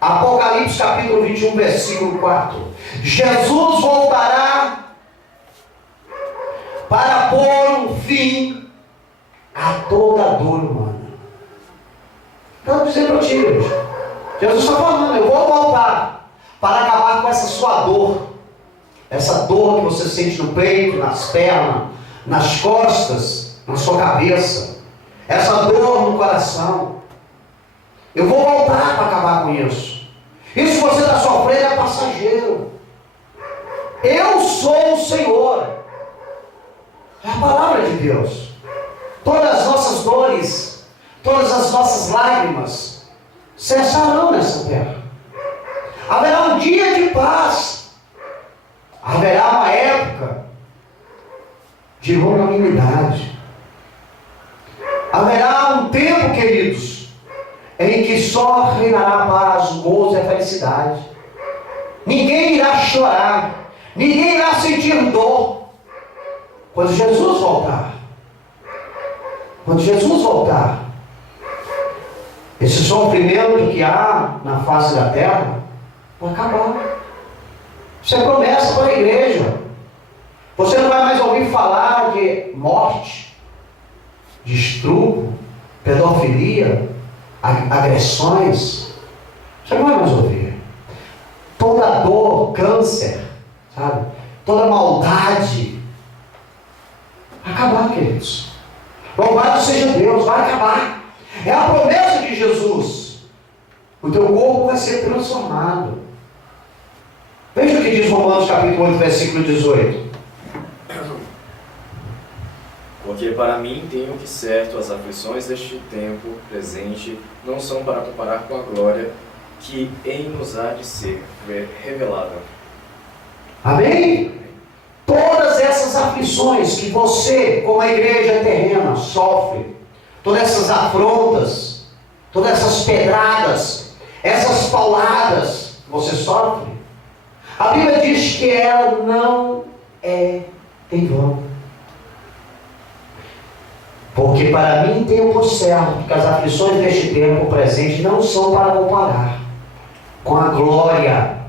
Apocalipse capítulo 21, versículo 4. Jesus voltará para pôr um fim a toda dor humana. Estou dizendo para ti, Jesus está falando, eu vou voltar para acabar com essa sua dor. Essa dor que você sente no peito, nas pernas, nas costas, na sua cabeça. Essa dor no coração. Eu vou voltar para acabar com isso. Isso que você está sofrendo é passageiro. Eu sou o Senhor. É a palavra de Deus. Todas as nossas dores, todas as nossas lágrimas cessarão nessa terra. Haverá um dia de paz. Haverá uma época de longanimidade. Haverá um tempo, queridos, em que só reinará a paz, o gozo e a felicidade. Ninguém irá chorar. Ninguém irá sentir dor. Quando Jesus voltar. Quando Jesus voltar. Esse sofrimento que há na face da terra vai acabar. Isso é promessa para a igreja. Você não vai mais ouvir falar de morte, de estupro, pedofilia, agressões. Você não vai mais ouvir. Toda dor, câncer, sabe? Toda maldade vai acabar, queridos. Louvado seja Deus, vai acabar. É a promessa de Jesus. O teu corpo vai ser transformado. Veja o que diz Romanos capítulo 8, versículo 18. Porque para mim tenho que certo as aflições deste tempo presente não são para comparar com a glória que em nos há de ser revelada. Amém? Todas essas aflições que você, como a igreja terrena, sofre, todas essas afrontas, todas essas pedradas, essas pauladas que você sofre, a Bíblia diz que ela não é em vão. Porque para mim tenho por certo que as aflições deste tempo presente não são para comparar com a glória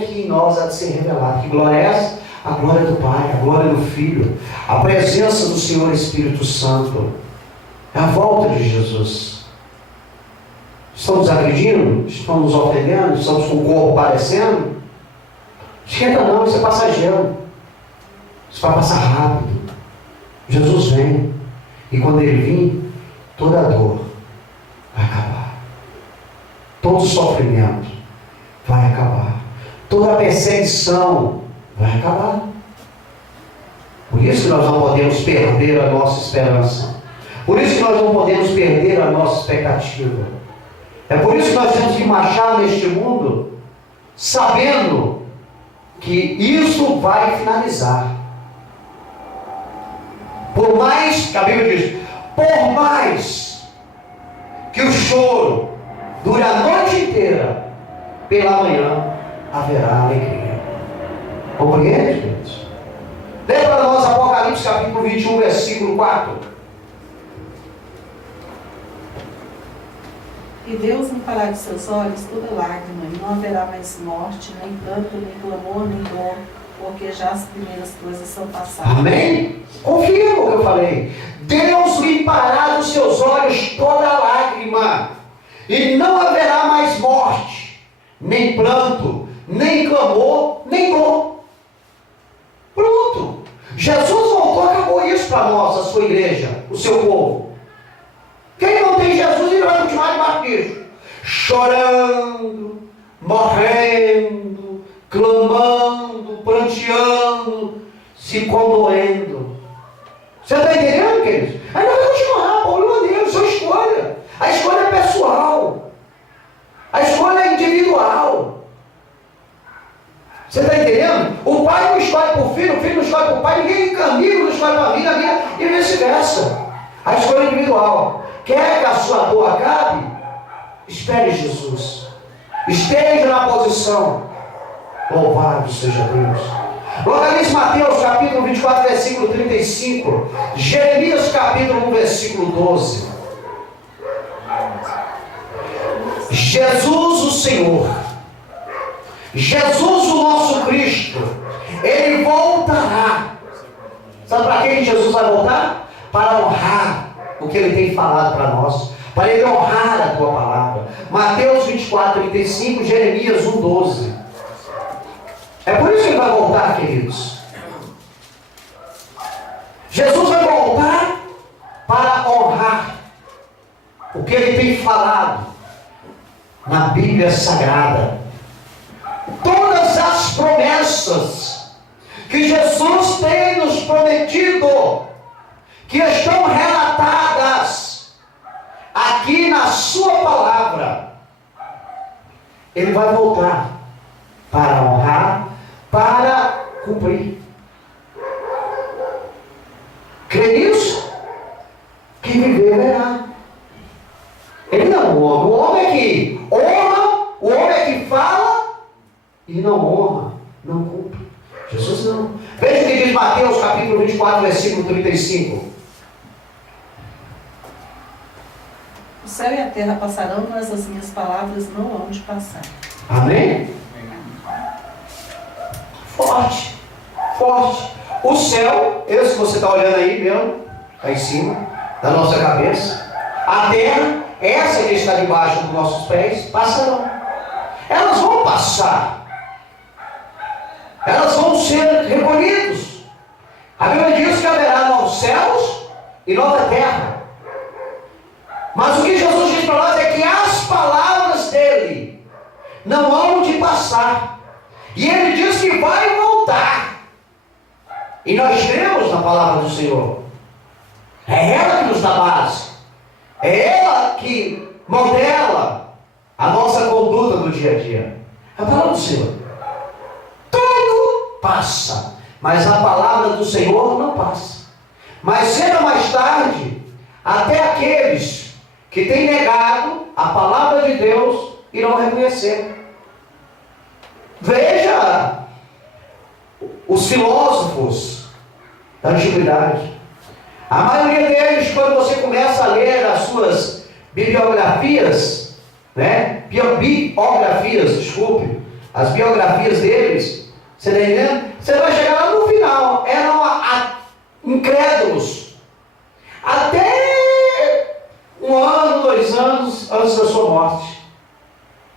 que em nós há de ser revelada. Que glória é essa? A glória do Pai, a glória do Filho, a presença do Senhor Espírito Santo. É a volta de Jesus. Estamos agredindo? Estamos ofendendo? Estamos com o corpo padecendo? Esquenta não, isso é passageiro. Isso vai passar rápido. Jesus vem. E quando Ele vir, toda a dor vai acabar. Todo sofrimento vai acabar. Toda perseguição vai acabar. Por isso que nós não podemos perder a nossa esperança. Por isso que nós não podemos perder a nossa expectativa. É por isso que nós temos que marchar neste mundo sabendo que isso vai finalizar. Por mais, que a Bíblia diz, por mais que o choro dure a noite inteira, pela manhã haverá alegria. Compreende, queridos? Lê para nós Apocalipse capítulo 21, versículo 4. E Deus limpará de seus olhos toda lágrima, e não haverá mais morte, nem pranto, nem clamor, nem dor, porque já as primeiras coisas são passadas. Amém? Confia no que eu falei. Deus limpará dos seus olhos toda lágrima, e não haverá mais morte, nem pranto, nem clamor, nem dor. Pronto. Jesus voltou, acabou isso para nós, a sua igreja, o seu povo. Quem não tem Jesus, ele vai continuar debaixo disso, chorando, morrendo, clamando, pranteando, se condoendo. Você está entendendo, queridos? Aí não vai continuar, problema dele, sua escolha. A escolha é pessoal. A escolha é individual. Você está entendendo? O pai não escolhe para o filho não escolhe para o pai, ninguém amigo não escolhe para a amiga, e vice-versa. A escolha é individual. Quer que a sua dor acabe? Espere Jesus. Esteja na posição. Louvado seja Deus. Localize Mateus capítulo 24, versículo 35. Jeremias capítulo 1, versículo 12. Jesus o Senhor, Jesus o nosso Cristo, Ele voltará. Sabe para que Jesus vai voltar? Para honrar o que Ele tem falado para nós, para Ele honrar a tua palavra. Mateus 24, 35, Jeremias 1, 12. É por isso que Ele vai voltar, queridos. Jesus vai voltar para honrar o que Ele tem falado na Bíblia Sagrada. Todas as promessas que Jesus tem nos prometido, que estão relatadas aqui na sua palavra, Ele vai voltar para honrar, para cumprir. Crê nisso? Quem viver verá. Ele não é o homem. O homem é que honra, o homem é que fala e não honra, não cumpre. Jesus não. Veja o que diz Mateus capítulo 24, versículo 35? O céu e a terra passarão, mas as minhas palavras não hão de passar. Amém? Forte, forte. O céu, esse que você está olhando aí mesmo, aí em cima, da nossa cabeça. A terra, essa que está debaixo dos nossos pés, passarão. Elas vão passar. Elas vão ser recolhidas. A Bíblia diz que haverá novos céus e nova terra. Mas o que Jesus diz para nós é que as palavras dele não hão de passar. E ele diz que vai voltar. E nós cremos na palavra do Senhor. É ela que nos dá base. É ela que modela a nossa conduta do dia a dia. A palavra do Senhor. Tudo passa. Mas a palavra do Senhor não passa. Mas cedo ou mais tarde, até aqueles que têm negado a palavra de Deus e não reconheceram. Veja os filósofos da antiguidade. A maioria deles, quando você começa a ler as suas bibliografias, né? As biografias deles, você está entendendo? Você vai chegar lá no final. Eram incrédulos. Até 1 ano, 2 anos antes da sua morte.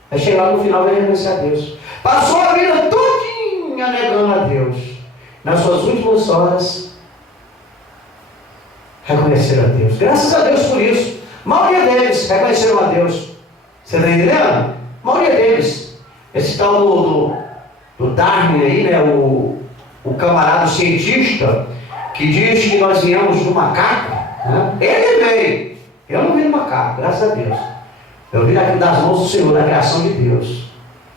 Vai chegar lá no final e vai reconhecer a Deus. Passou a vida todinha negando a Deus. Nas suas últimas horas, reconheceram a Deus. Graças a Deus por isso. A maioria deles reconheceram a Deus. Você está entendendo? A maioria deles. Esse tal do Darwin aí, né? O camarada cientista que diz que nós viemos do macaco, né? Ele veio. Eu não vim do macaco, graças a Deus. Eu vim aqui das mãos do Senhor, da criação de Deus.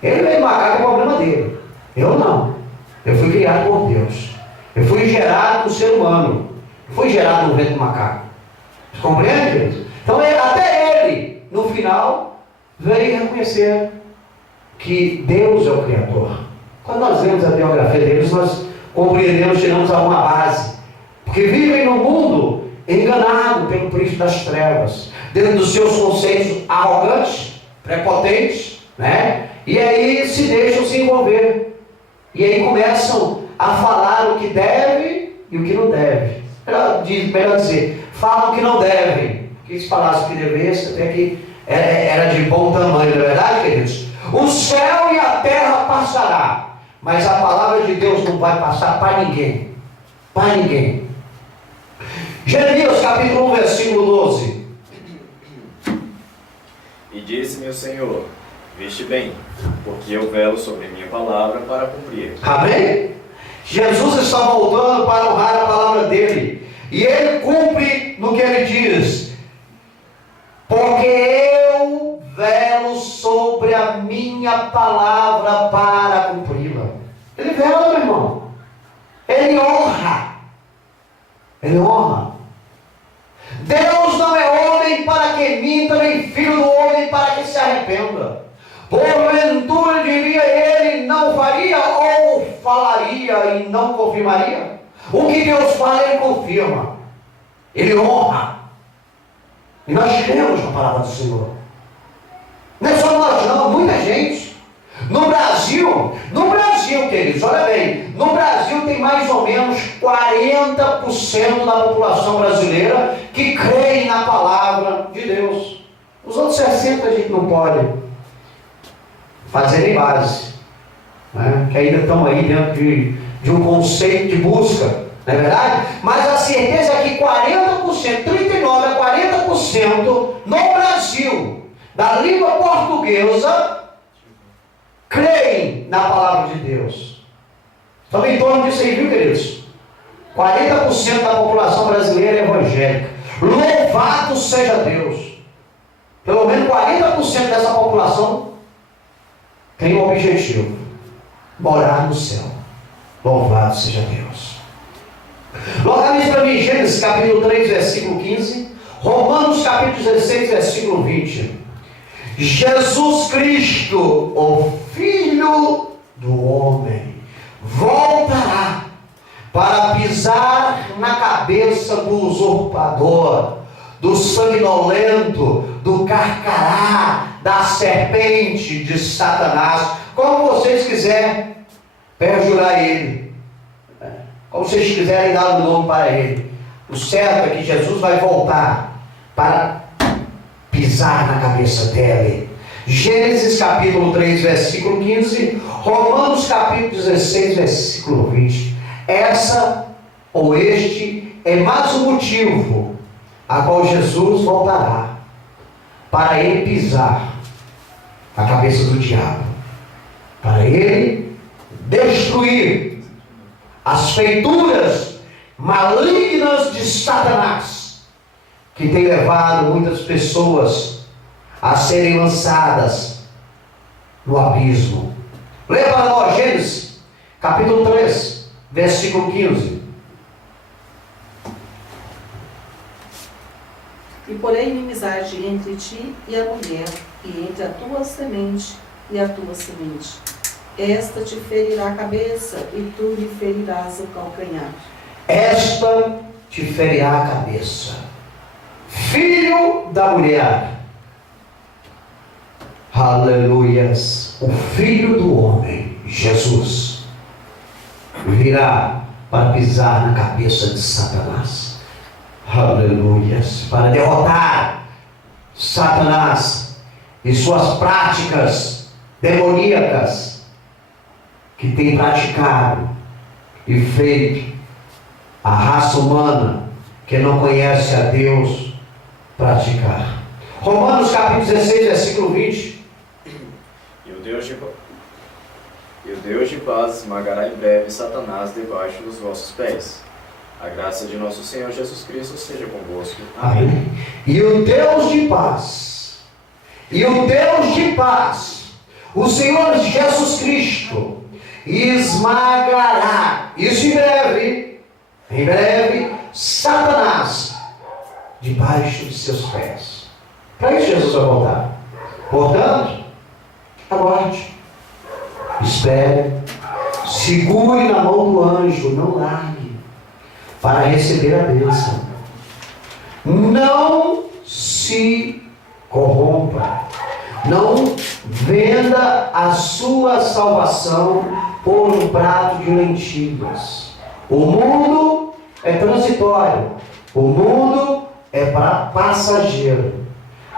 Ele veio do macaco, é o problema dele. Eu não. Eu fui criado por Deus. Eu fui gerado do ser humano. Eu fui gerado no ventre do macaco. Você compreende, queridos? Então até ele, no final, veio reconhecer que Deus é o Criador. Quando nós lemos a biografia deles, nós compreendemos, tiramos alguma base. Porque vivem no mundo enganado pelo príncipe das trevas, dentro dos seus conceitos arrogantes, prepotentes, né? E aí se deixam se envolver. E aí começam a falar o que deve e o que não deve. Melhor dizer, falam o que não devem. Porque se falasse o que devesse, até que era de bom tamanho, não é verdade, queridos? O céu e a terra passará, mas a palavra de Deus não vai passar para ninguém. Para ninguém. Jeremias capítulo 1, versículo 12. E disse-me o Senhor: viste bem, porque eu velo sobre minha palavra para cumprir. Amém? Jesus está voltando para honrar a palavra dele. E ele cumpre no que ele diz. Porque eu velo sobre a minha palavra para cumpri-la. Ele vela, meu irmão. Ele honra. Ele honra. Deus não é homem para que minta, nem filho do homem para que se arrependa. Porventura diria ele, não faria, ou falaria e não confirmaria? O que Deus fala, ele confirma. Ele honra. E nós cremos na palavra do Senhor. Não é só nós não, muita gente. No Brasil, queridos, olha bem, no Brasil tem mais ou menos 40% da população brasileira que crê na palavra de Deus. Os outros 60% a gente não pode fazer nem base, né? Que ainda estão aí dentro de um conceito de busca, não é verdade? Mas a certeza é que 40%, 39% a 40% no Brasil, da língua portuguesa, creem na palavra de Deus. Estamos em torno disso aí, viu, queridos? 40% da população brasileira é evangélica. Louvado seja Deus. Pelo menos 40% dessa população tem um objetivo: morar no céu. Louvado seja Deus. Localize para mim Gênesis capítulo 3, versículo 15. Romanos capítulo 16, versículo 20. Jesus Cristo, o Filho do Homem, voltará para pisar na cabeça do usurpador, do sanguinolento, do carcará, da serpente de Satanás, como vocês quiserem perjurar ele, como vocês quiserem dar um nome para ele. O certo é que Jesus vai voltar para pisar na cabeça dele. Gênesis capítulo 3, versículo 15, Romanos capítulo 16, versículo 20. Essa ou este é mais um motivo a qual Jesus voltará para ele pisar a cabeça do diabo, para ele destruir as feituras malignas de Satanás, que tem levado muitas pessoas a serem lançadas no abismo. Leia para nós Gênesis capítulo 3, versículo 15. E porém inimizade entre ti e a mulher, e entre a tua semente e a tua semente. Esta te ferirá a cabeça, e tu lhe ferirás o calcanhar. Esta te ferirá a cabeça. Filho da mulher. Aleluias. O filho do homem, Jesus, virá para pisar na cabeça de Satanás. Aleluias. Para derrotar Satanás e suas práticas demoníacas que tem praticado e feito a raça humana que não conhece a Deus praticar. Romanos capítulo 16, versículo 20. E o Deus de paz esmagará em breve Satanás debaixo dos vossos pés. A graça de nosso Senhor Jesus Cristo seja convosco. Amém. E o Deus de paz, o Senhor Jesus Cristo, esmagará, isso em breve, Satanás debaixo de seus pés. Para isso Jesus vai voltar. Portanto, aguarde, espere, segure na mão do anjo, não largue, para receber a bênção. Não se corrompa, não venda a sua salvação por um prato de lentilhas. O mundo é transitório, o mundo é passageiro.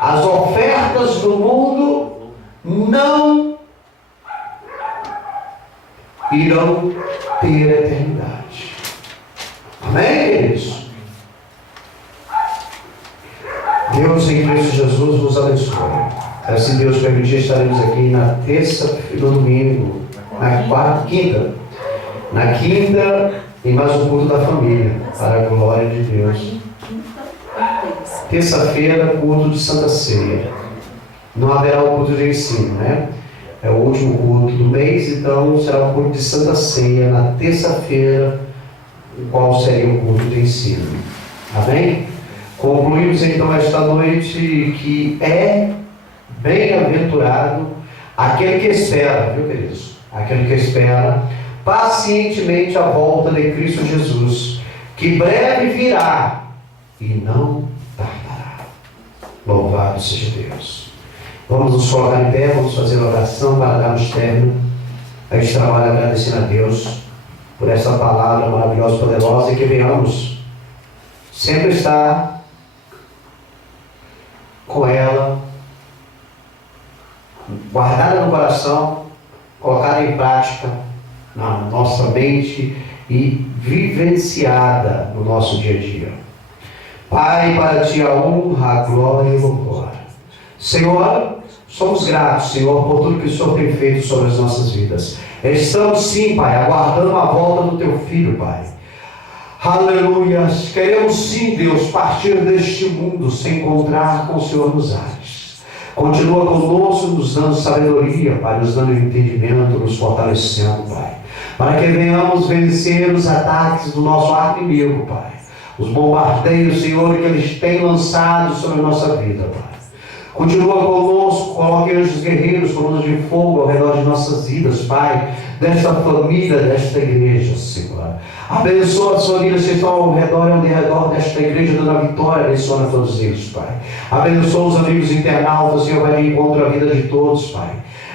As ofertas do mundo não irão ter eternidade. Amém, queridos? Deus em Cristo Jesus vos abençoe. Se Deus permitir, estaremos aqui na terça e no domingo, na quinta, em mais um culto da família, para a glória de Deus. Terça-feira, culto de Santa Ceia. Não haverá o culto de ensino, né? É o último culto do mês, então será o culto de Santa Ceia na terça-feira, o qual seria o culto de ensino. Amém? Concluímos então esta noite que é bem-aventurado aquele que espera, viu, queridos? Aquele que espera pacientemente a volta de Cristo Jesus, que breve virá e não tardará. Louvado seja Deus. Vamos nos colocar em pé, vamos fazer uma oração para darmos término a este trabalho, agradecendo a Deus por essa palavra maravilhosa e poderosa, e que venhamos sempre estar com ela guardada no coração, colocada em prática na nossa mente e vivenciada no nosso dia a dia. Pai, para ti a honra, a glória e o louvor. Senhor, somos gratos, Senhor, por tudo que o Senhor tem feito sobre as nossas vidas. Estamos sim, Pai, aguardando a volta do teu Filho, Pai. Aleluia. Queremos sim, Deus, partir deste mundo, se encontrar com o Senhor nos ares. Continua conosco, nos dando sabedoria, Pai, nos dando entendimento, nos fortalecendo, Pai, para que venhamos vencer os ataques do nosso arco inimigo, Pai, os bombardeios, Senhor, que eles têm lançado sobre a nossa vida, Pai. Continua conosco, coloque anjos guerreiros, colunas de fogo ao redor de nossas vidas, Pai, desta família, desta igreja, Senhor. Abençoa as famílias que estão ao redor e ao redor desta igreja, dando a vitória, abençoa a todos eles, Pai. Abençoa os amigos internautas, Senhor, vai de encontro à vida de todos, Pai.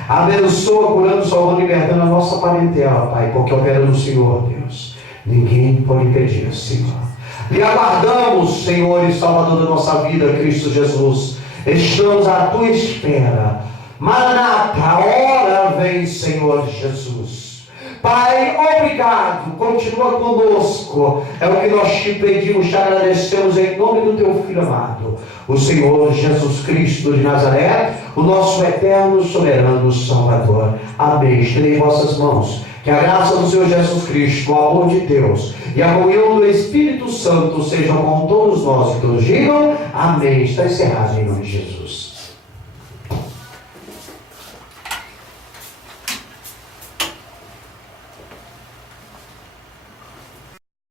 Abençoa, curando, salvando, libertando a nossa parentela, Pai, porque opera no Senhor, Deus. Ninguém pode impedir, Senhor. E aguardamos, Senhor e Salvador da nossa vida, Cristo Jesus. Estamos à tua espera. Maranata, a hora vem, Senhor Jesus. Pai, obrigado, continua conosco. É o que nós te pedimos, te agradecemos em nome do teu Filho amado, o Senhor Jesus Cristo de Nazaré, o nosso eterno, soberano Salvador. Amém. Estendei em vossas mãos. Que a graça do Senhor Jesus Cristo, o amor de Deus e a comunhão do Espírito Santo sejam com todos nós. E todos digam amém. Está encerrado em nome de Jesus.